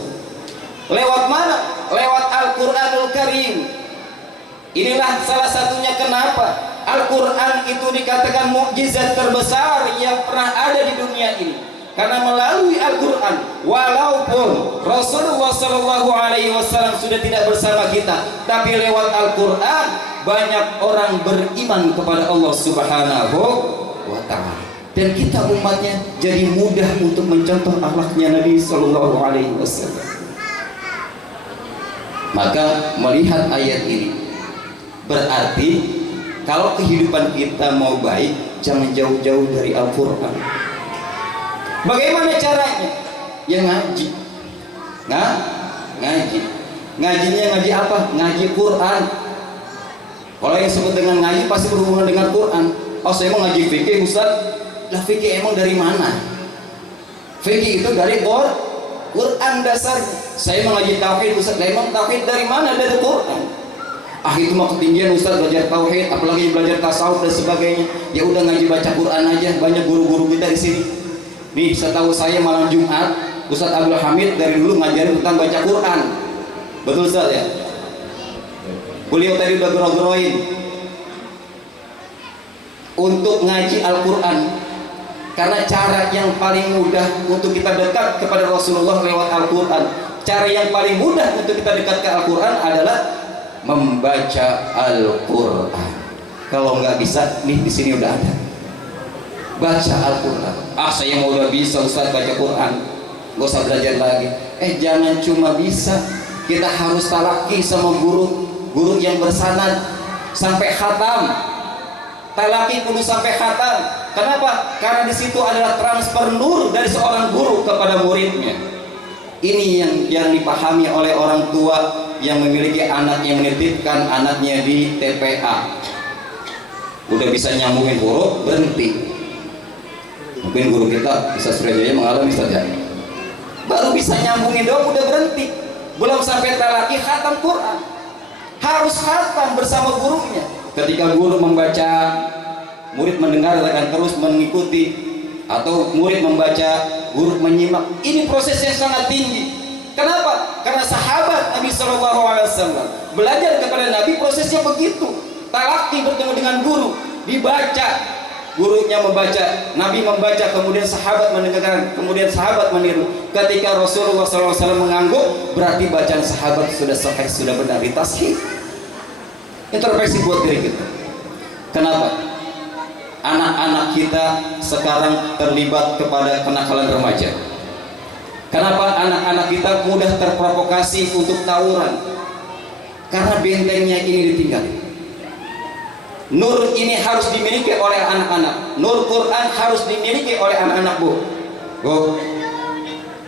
Lewat mana? Lewat Al-Qur'anul Karim. Inilah salah satunya kenapa Al-Quran itu dikatakan mukjizat terbesar yang pernah ada di dunia ini. Karena melalui Al-Quran, walaupun Rasulullah sallallahu alaihi wasallam sudah tidak bersama kita, tapi lewat Al-Quran banyak orang beriman kepada Allah Subhanahu wa ta'ala. Dan kita umatnya jadi mudah untuk mencontoh akhlaknya Nabi sallallahu alaihi wasallam. Maka melihat ayat ini berarti kalau kehidupan kita mau baik, jangan jauh-jauh dari Al-Quran. Bagaimana caranya? Ya ngaji. Ngaji. Ngajinya ngaji apa? Ngaji Quran. Kalau yang disebut dengan ngaji pasti berhubungan dengan Quran. Oh, saya mau ngaji fikih, Ustaz. Lah fikih emang dari mana? Fikih itu dari Quran dasarnya. Saya mau ngaji tauhid, Ustaz. Lah emang tauhid dari mana? Dari Quran. Ah, itu mah ketinggian Ustaz belajar tauhid, apalagi belajar tasawuf dan sebagainya. Ya udah ngaji baca Quran aja. Banyak guru-guru kita di sini. Nih, setahu saya malam Jumat Ustaz Abdul Hamid dari dulu ngajarin tentang baca Quran. Betul Ustaz ya? Beliau tadi udah gero-geroin untuk ngaji Al-Quran. Karena cara yang paling mudah untuk kita dekat kepada Rasulullah lewat Al-Quran. Cara yang paling mudah untuk kita dekat ke Al-Quran adalah membaca Al-Quran. Kalau nggak bisa, nih di sini udah ada. Baca Al-Quran. Ah, saya mau udah bisa Ustaz baca Quran, gak usah belajar lagi. Jangan cuma bisa, kita harus talaki sama guru yang bersanad sampai khatam. Talaki kudu sampai khatam. Kenapa? Karena di situ adalah transfer nur dari seorang guru kepada muridnya. Ini yang dipahami oleh orang tua yang memiliki anak yang menitipkan anaknya di TPA. Udah bisa nyambungin huruf, berhenti. Mungkin guru kita bisa Surajaya mengalami saja. Baru bisa nyambungin doang udah berhenti. Belum sampai talaki khatam Quran. Harus khatam bersama gurunya. Ketika guru membaca, murid mendengar akan terus mengikuti, atau murid membaca, guru menyimak. Ini proses yang sangat tinggi. Kenapa? Karena sahabat Nabi Shallallahu Alaihi Wasallam belajar kepada Nabi prosesnya begitu. Talaki bertemu dengan guru, dibaca. Gurunya membaca, Nabi membaca, kemudian sahabat mendengarkan, kemudian sahabat meniru. Ketika Rasulullah SAW mengangguk, berarti bacaan sahabat sudah sahih, sudah benar, ditashih. Introspeksi buat diri kita. Kenapa? Anak-anak kita sekarang terlibat kepada kenakalan remaja. Kenapa anak-anak kita mudah terprovokasi untuk tawuran? Karena bentengnya ini ditinggal. Nur ini harus dimiliki oleh anak-anak. Nur Quran harus dimiliki oleh anak-anak, Bu. Bu,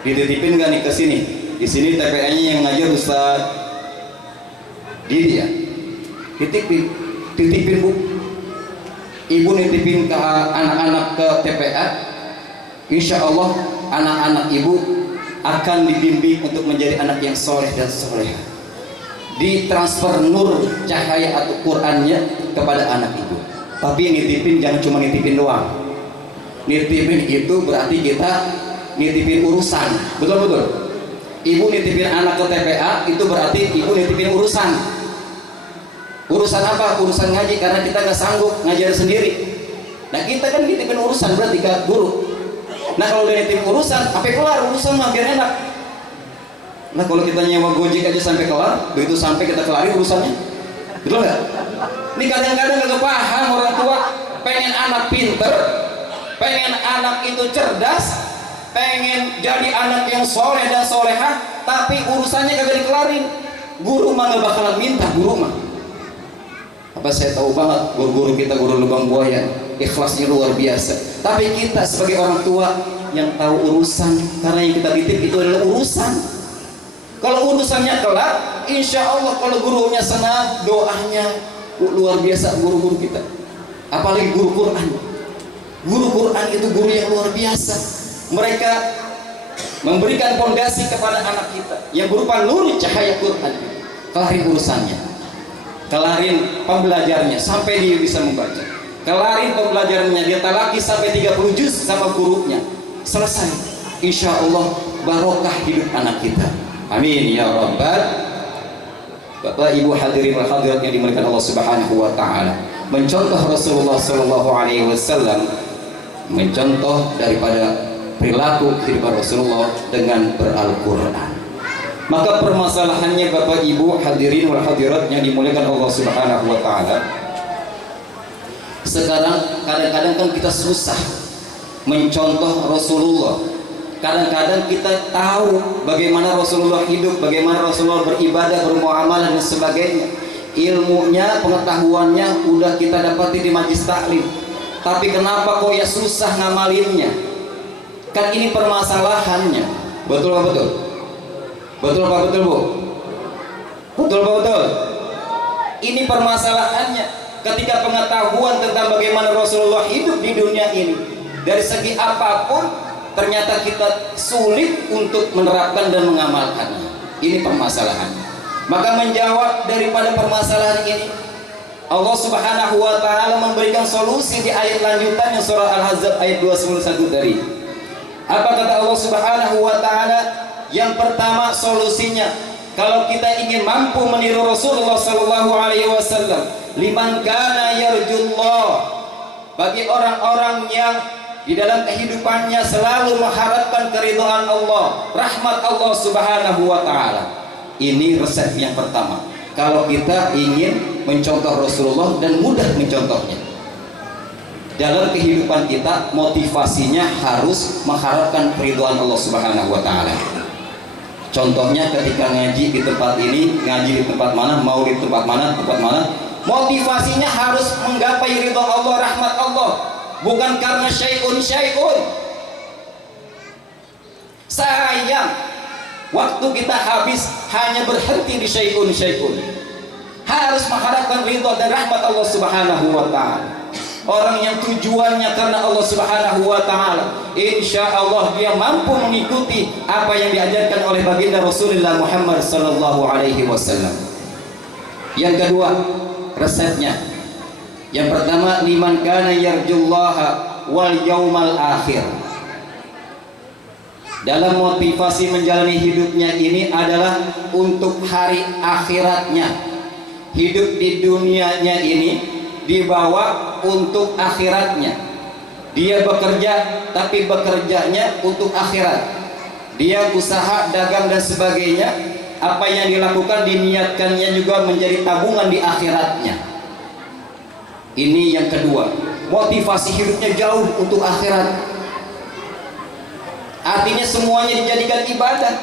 dititipin nggak nih ke sini? Di sini TPA-nya yang ngajar Ustaz Didi ya. Titipin Bu. Ibu nitipin ke anak-anak ke TPA. Insya Allah anak-anak ibu akan dibimbing untuk menjadi anak yang soleh dan soleh. Ditransfer nur cahaya atau Qur'annya kepada anak ibu. Tapi yang nitipin jangan cuma nitipin doang. Nitipin itu berarti kita nitipin urusan. Betul-betul. Ibu nitipin anak ke TPA itu berarti ibu nitipin urusan. Urusan apa? Urusan ngaji, karena kita nggak sanggup ngajar sendiri. Nah kita kan nitipin urusan berarti ke guru. Nah kalau udah nitipin urusan, sampai kelar urusan mah biar enak. Nah kalau kita nyewa Gojek aja sampai kelar, begitu sampai kita kelari urusannya, betul nggak? Ini kadang-kadang nggak paham orang tua, pengen anak pinter, pengen anak itu cerdas, pengen jadi anak yang soleh dan solehah, tapi urusannya kagak dikelarin. Guru mah nggak bakalan minta, guru mah. Apa saya tahu banget guru-guru kita, guru lubang buaya, ikhlasnya luar biasa. Tapi kita sebagai orang tua yang tahu urusan, karena yang kita titip itu adalah urusan. Kalau urusannya kelar, insya Allah kalau gurunya senang, doanya luar biasa guru-guru kita. Apalagi guru Quran. Guru Quran itu guru yang luar biasa. Mereka memberikan fondasi kepada anak kita yang berupa nur cahaya Quran. Kelarin urusannya, kelarin pembelajarnya sampai dia bisa membaca. Kelarin pembelajarannya, dia talaki sampai 30 juz sama gurunya. Selesai. Insya Allah barokah hidup anak kita. Amin ya rabbal. Bapak Ibu hadirin wal hadirat yang dimuliakan Allah Subhanahu wa taala. Mencontoh Rasulullah sallallahu alaihi wasallam, mencontoh daripada perilaku kehidupan Rasulullah dengan beral-Qur'an. Maka permasalahannya Bapak Ibu hadirin wal hadirat yang dimuliakan Allah Subhanahu wa taala, sekarang kadang-kadang kan kita susah mencontoh Rasulullah. Kadang-kadang kita tahu bagaimana Rasulullah hidup, bagaimana Rasulullah beribadah, bermuamalah dan sebagainya. Ilmunya, pengetahuannya udah kita dapati di majlis taklim. Tapi kenapa kok ya susah ngamalinnya? Kan ini permasalahannya. Betul apa betul? Betul apa betul, Bu? Betul apa betul? Ini permasalahannya. Ketika pengetahuan tentang bagaimana Rasulullah hidup di dunia ini, dari segi apapun, ternyata kita sulit untuk menerapkan dan mengamalkannya. Ini permasalahan. Maka menjawab daripada permasalahan ini, Allah Subhanahu wa taala memberikan solusi di ayat lanjutannya surah Al-Ahzab ayat 291 dari. Apa kata Allah Subhanahu wa taala? Yang pertama solusinya, kalau kita ingin mampu meniru Rasulullah sallallahu alaihi wasallam, liman kana yarjullah, bagi orang-orang yang di dalam kehidupannya selalu mengharapkan keridhaan Allah, rahmat Allah Subhanahu wa taala. Ini resep yang pertama. Kalau kita ingin mencontoh Rasulullah dan mudah mencontohnya. Dalam kehidupan kita motivasinya harus mengharapkan keridhaan Allah Subhanahu wa taala. Contohnya ketika ngaji di tempat ini, ngaji di tempat mana, mau di tempat mana, motivasinya harus menggapai ridha Allah, rahmat Allah. Bukan karena syai'un. Sayang, waktu kita habis hanya berhenti di syai'un. Harus mengharapkan ridha dan rahmat Allah Subhanahu wa taala. Orang yang tujuannya karena Allah Subhanahu wa taala, insya Allah dia mampu mengikuti apa yang diajarkan oleh baginda Rasulullah Muhammad sallallahu alaihi wasallam. Yang kedua, resepnya. Yang pertama, liman kana yarjullaha wal yaumal akhir. Dalam motivasi menjalani hidupnya ini adalah untuk hari akhiratnya. Hidup di dunianya ini dibawa untuk akhiratnya. Dia bekerja, tapi bekerjanya untuk akhirat. Dia usaha, dagang dan sebagainya. Apa yang dilakukan diniatkannya juga menjadi tabungan di akhiratnya. Ini yang kedua, motivasi hidupnya jauh untuk akhirat. Artinya semuanya dijadikan ibadah.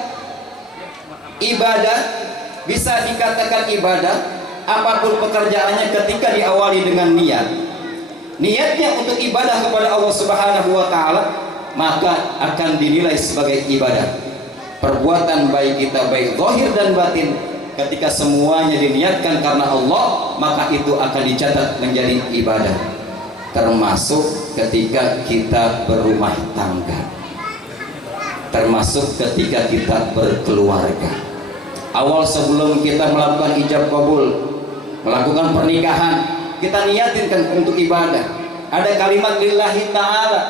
Ibadah bisa dikatakan ibadah apapun pekerjaannya ketika diawali dengan niat. Niatnya untuk ibadah kepada Allah Subhanahu wa taala, maka akan dinilai sebagai ibadah. Perbuatan baik kita, baik zahir dan batin, ketika semuanya diniatkan karena Allah, maka itu akan dicatat menjadi ibadah. Termasuk ketika kita berumah tangga. termasuk ketika kita berkeluarga. Awal sebelum kita melakukan ijab kabul, melakukan pernikahan, kita niatin kan untuk ibadah. Ada kalimat lillahi ta'ala.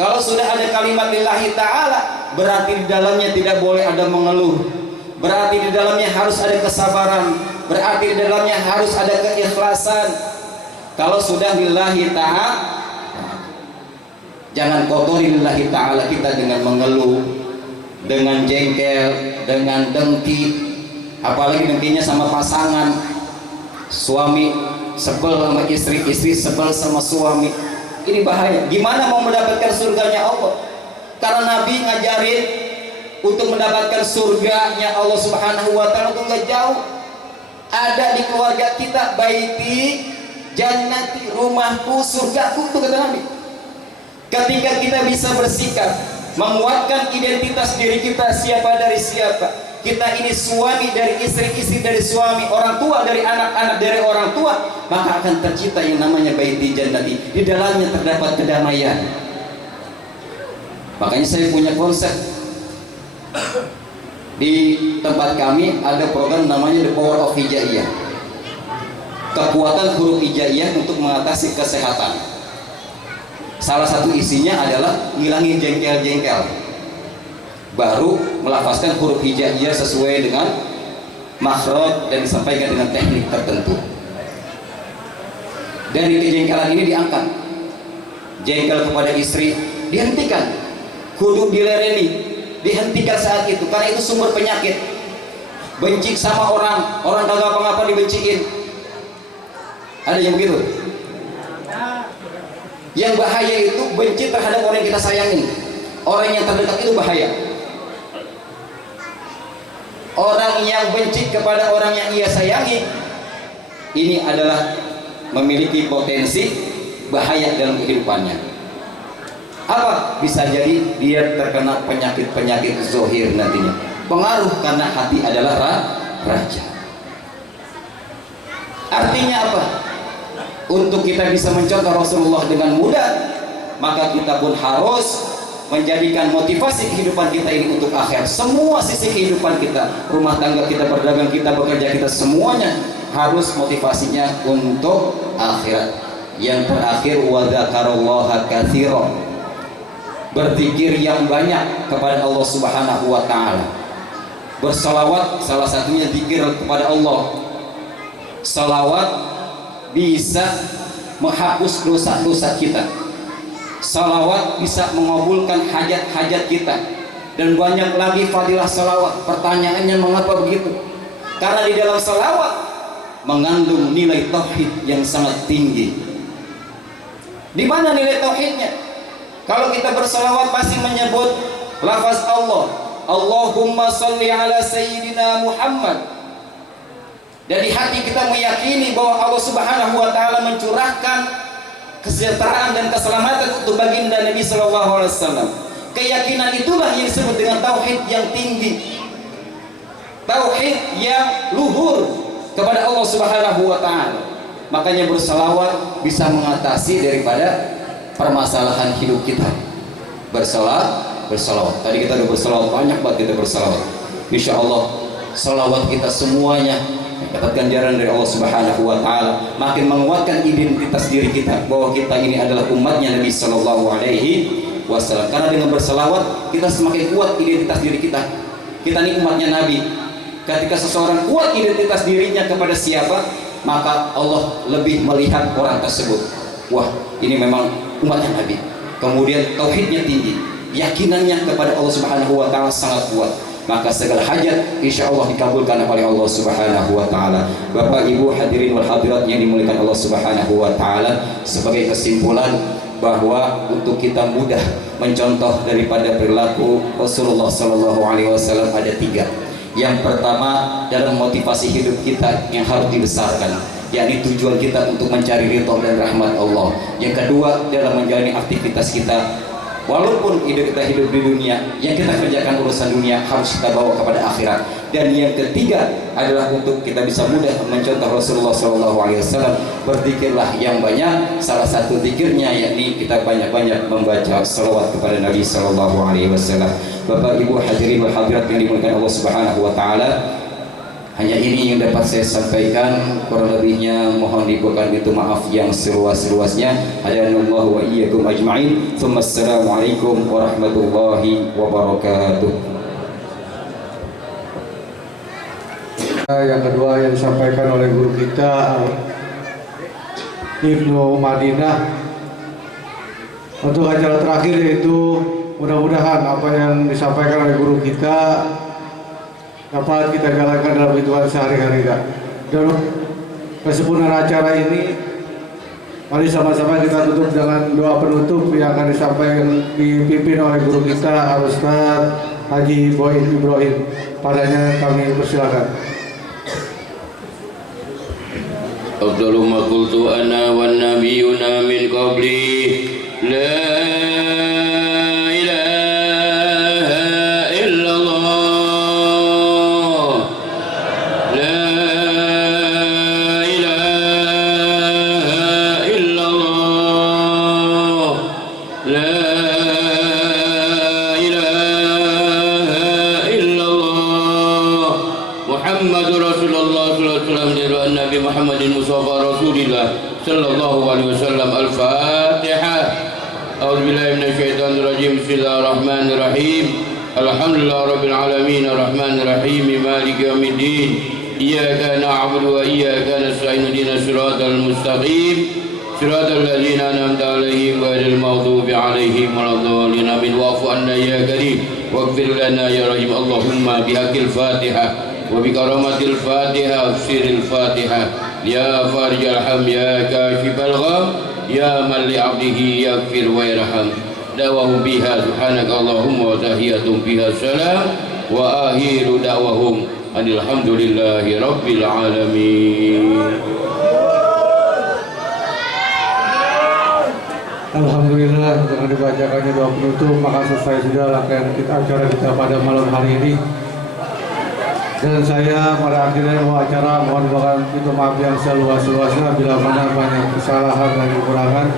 Kalau sudah ada kalimat lillahi ta'ala, berarti di dalamnya tidak boleh ada mengeluh, berarti di dalamnya harus ada kesabaran, berarti di dalamnya harus ada keikhlasan. Kalau sudah lillahi ta'ala, jangan kotori lillahi ta'ala kita dengan mengeluh, dengan jengkel, dengan dengki. Apalagi dengkinya sama pasangan, suami sebel sama istri, istri sebel sama suami. Ini bahaya. Gimana mau mendapatkan surganya Allah? Karena Nabi ngajarin untuk mendapatkan surganya Allah Subhanahu wa ta'ala itu nggak jauh. Ada di keluarga kita, baiti jannati, rumahku, surgaku, itu kata Nabi. Ketika kita bisa bersikap menguatkan identitas diri kita, siapa dari siapa, kita ini suami dari istri, istri dari suami, orang tua dari anak, anak dari orang tua, maka akan tercipta yang namanya baiti jannati. Di dalamnya terdapat kedamaian. Makanya saya punya konsep. Di tempat kami ada program namanya The Power of Hijaiyah, kekuatan huruf hijaiyah untuk mengatasi kesehatan. Salah satu isinya adalah ngilangin jengkel-jengkel, baru melafazkan huruf hijaiyah sesuai dengan makhraj dan disampaikan dengan teknik tertentu. Dari kejengkelan ini diangkat. Jengkel kepada istri dihentikan, kudu dilereni, dihentikan saat itu, karena itu sumber penyakit. Benci sama orang, orang kagak apa-apa dibenciin. Ada yang begitu? Yang bahaya itu benci terhadap orang yang kita sayangi, orang yang terdekat, itu bahaya. Orang yang benci kepada orang yang ia sayangi, ini adalah memiliki potensi bahaya dalam kehidupannya. Apa? Bisa jadi dia terkena penyakit-penyakit zohir nantinya. Pengaruh karena hati adalah raja. Artinya apa? Untuk kita bisa mencontoh Rasulullah dengan mudah, maka kita pun harus menjadikan motivasi kehidupan kita ini untuk akhirat. Semua sisi kehidupan kita, rumah tangga kita, berdagang kita, bekerja kita, semuanya harus motivasinya untuk akhirat. Yang terakhir, wa dzakarallaha katsiran, berzikir yang banyak kepada Allah Subhanahu wa ta'ala. Bersalawat salah satunya zikir kepada Allah. Salawat bisa menghapus dosa-dosa kita. Salawat bisa mengabulkan hajat-hajat kita. Dan banyak lagi fadilah salawat. Pertanyaannya mengapa begitu? Karena di dalam salawat mengandung nilai tauhid yang sangat tinggi. Di mana nilai tauhidnya? Kalau kita bersalawat pasti menyebut lafaz Allah, Allahumma salli ala sayyidina Muhammad. Dan di hati kita meyakini bahwa Allah Subhanahu wa ta'ala mencurahkan kesejahteraan dan keselamatan untuk baginda Nabi sallallahu alaihi wasallam. Keyakinan itulah yang disebut dengan tauhid yang tinggi, tauhid yang luhur kepada Allah Subhanahu wa ta'ala. Makanya bersalawat bisa mengatasi daripada permasalahan hidup kita. Bersalawat. Tadi kita udah bersalawat, banyak banget kita bersalawat. Insya Allah salawat kita semuanya dapat ganjaran dari Allah Subhanahu wa ta'ala, makin menguatkan identitas diri kita bahwa kita ini adalah umatnya Nabi sallallahu alaihi wasallam. Karena dengan berselawat kita semakin kuat identitas diri kita. Kita ini umatnya Nabi. Ketika seseorang kuat identitas dirinya kepada siapa, maka Allah lebih melihat orang tersebut, wah ini memang umatnya Nabi. Kemudian tauhidnya tinggi, yakinannya kepada Allah Subhanahu wa ta'ala sangat kuat, maka segala hajat insya Allah dikabulkan oleh Allah Subhanahu wa ta'ala. Bapak Ibu hadirin wal hadirat yang dimuliakan Allah Subhanahu wa ta'ala, sebagai kesimpulan bahwa untuk kita mudah mencontoh daripada perilaku Rasulullah sallallahu alaihi wasallam ada 3. Yang pertama, dalam motivasi hidup kita yang harus dibesarkan, yakni tujuan kita untuk mencari ridha dan rahmat Allah. Yang kedua, dalam menjalani aktivitas kita, walaupun kita hidup di dunia, yang kita kerjakan urusan dunia harus kita bawa kepada akhirat. Dan yang ketiga adalah untuk kita bisa mudah mencontoh Rasulullah SAW. Berzikirlah yang banyak. Salah satu zikirnya yakni kita banyak-banyak membaca salawat kepada Nabi SAW. Bapak Ibu hadirin wal hadirat yang dimuliakan Allah Subhanahu wa taala. Hanya ini yang dapat saya sampaikan, kurang lebihnya mohon dibuatkan pintu maaf yang seluas-luasnya. Hadanallahu wa iyyakum ajma'in. Assalamualaikum warahmatullahi wabarakatuh. Yang kedua yang disampaikan oleh guru kita Ibnu Madinah. Untuk acara terakhir yaitu mudah-mudahan apa yang disampaikan oleh guru kita dapat kita jalankan dalam kehidupan sehari-hari. Dan kesempurnaan acara ini, mari sama-sama kita tutup dengan doa penutup yang akan dipimpin oleh guru kita Ustaz Haji Boyin Ibrahim. Padanya kami persilakan. Afdalu ma qultu ana wan nabiyuna min qabli la sallallahu alaihi wasallam. Al-Fatihah. A'udzubillahi minasyaitonir rajim. Bismillahirrahmanirrahim. Alhamdulillah rabbil alamin arrahmanir rahim maliki yaumiddin. Iyyaka na'budu wa iyyaka nasta'in ihdinas siratal mustaqim. Siratal ladzina an'amta 'alaihim ghairil maghdubi 'alaihim waladdallin. Amin. Wa'fu 'anna ya karim waghfir lana ya rahim. Allahumma bihaqqil Fatihah wa bi karamatil Fatihah sirril Fatihah. Ya farijal ham ya kashifal gham ya man li 'abdihi yaghfir wa yarham. Dawahu biha subhanaka Allahumma wa tahiyatum biha salam wa akhiru da'wahum alhamdulillahi rabbil alamin. Alhamdulillah, dengan dibacakannya doa penutup maka selesai sudah rangkaian acara kita pada malam hari ini. Dan saya pada akhirnya acara mohon itu maaf yang seluas-luasnya bila mana banyak kesalahan dan kekurangan.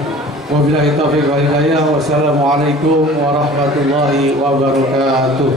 Wabillahi taufiq wal hidayah. Wassalamualaikum warahmatullahi wabarakatuh.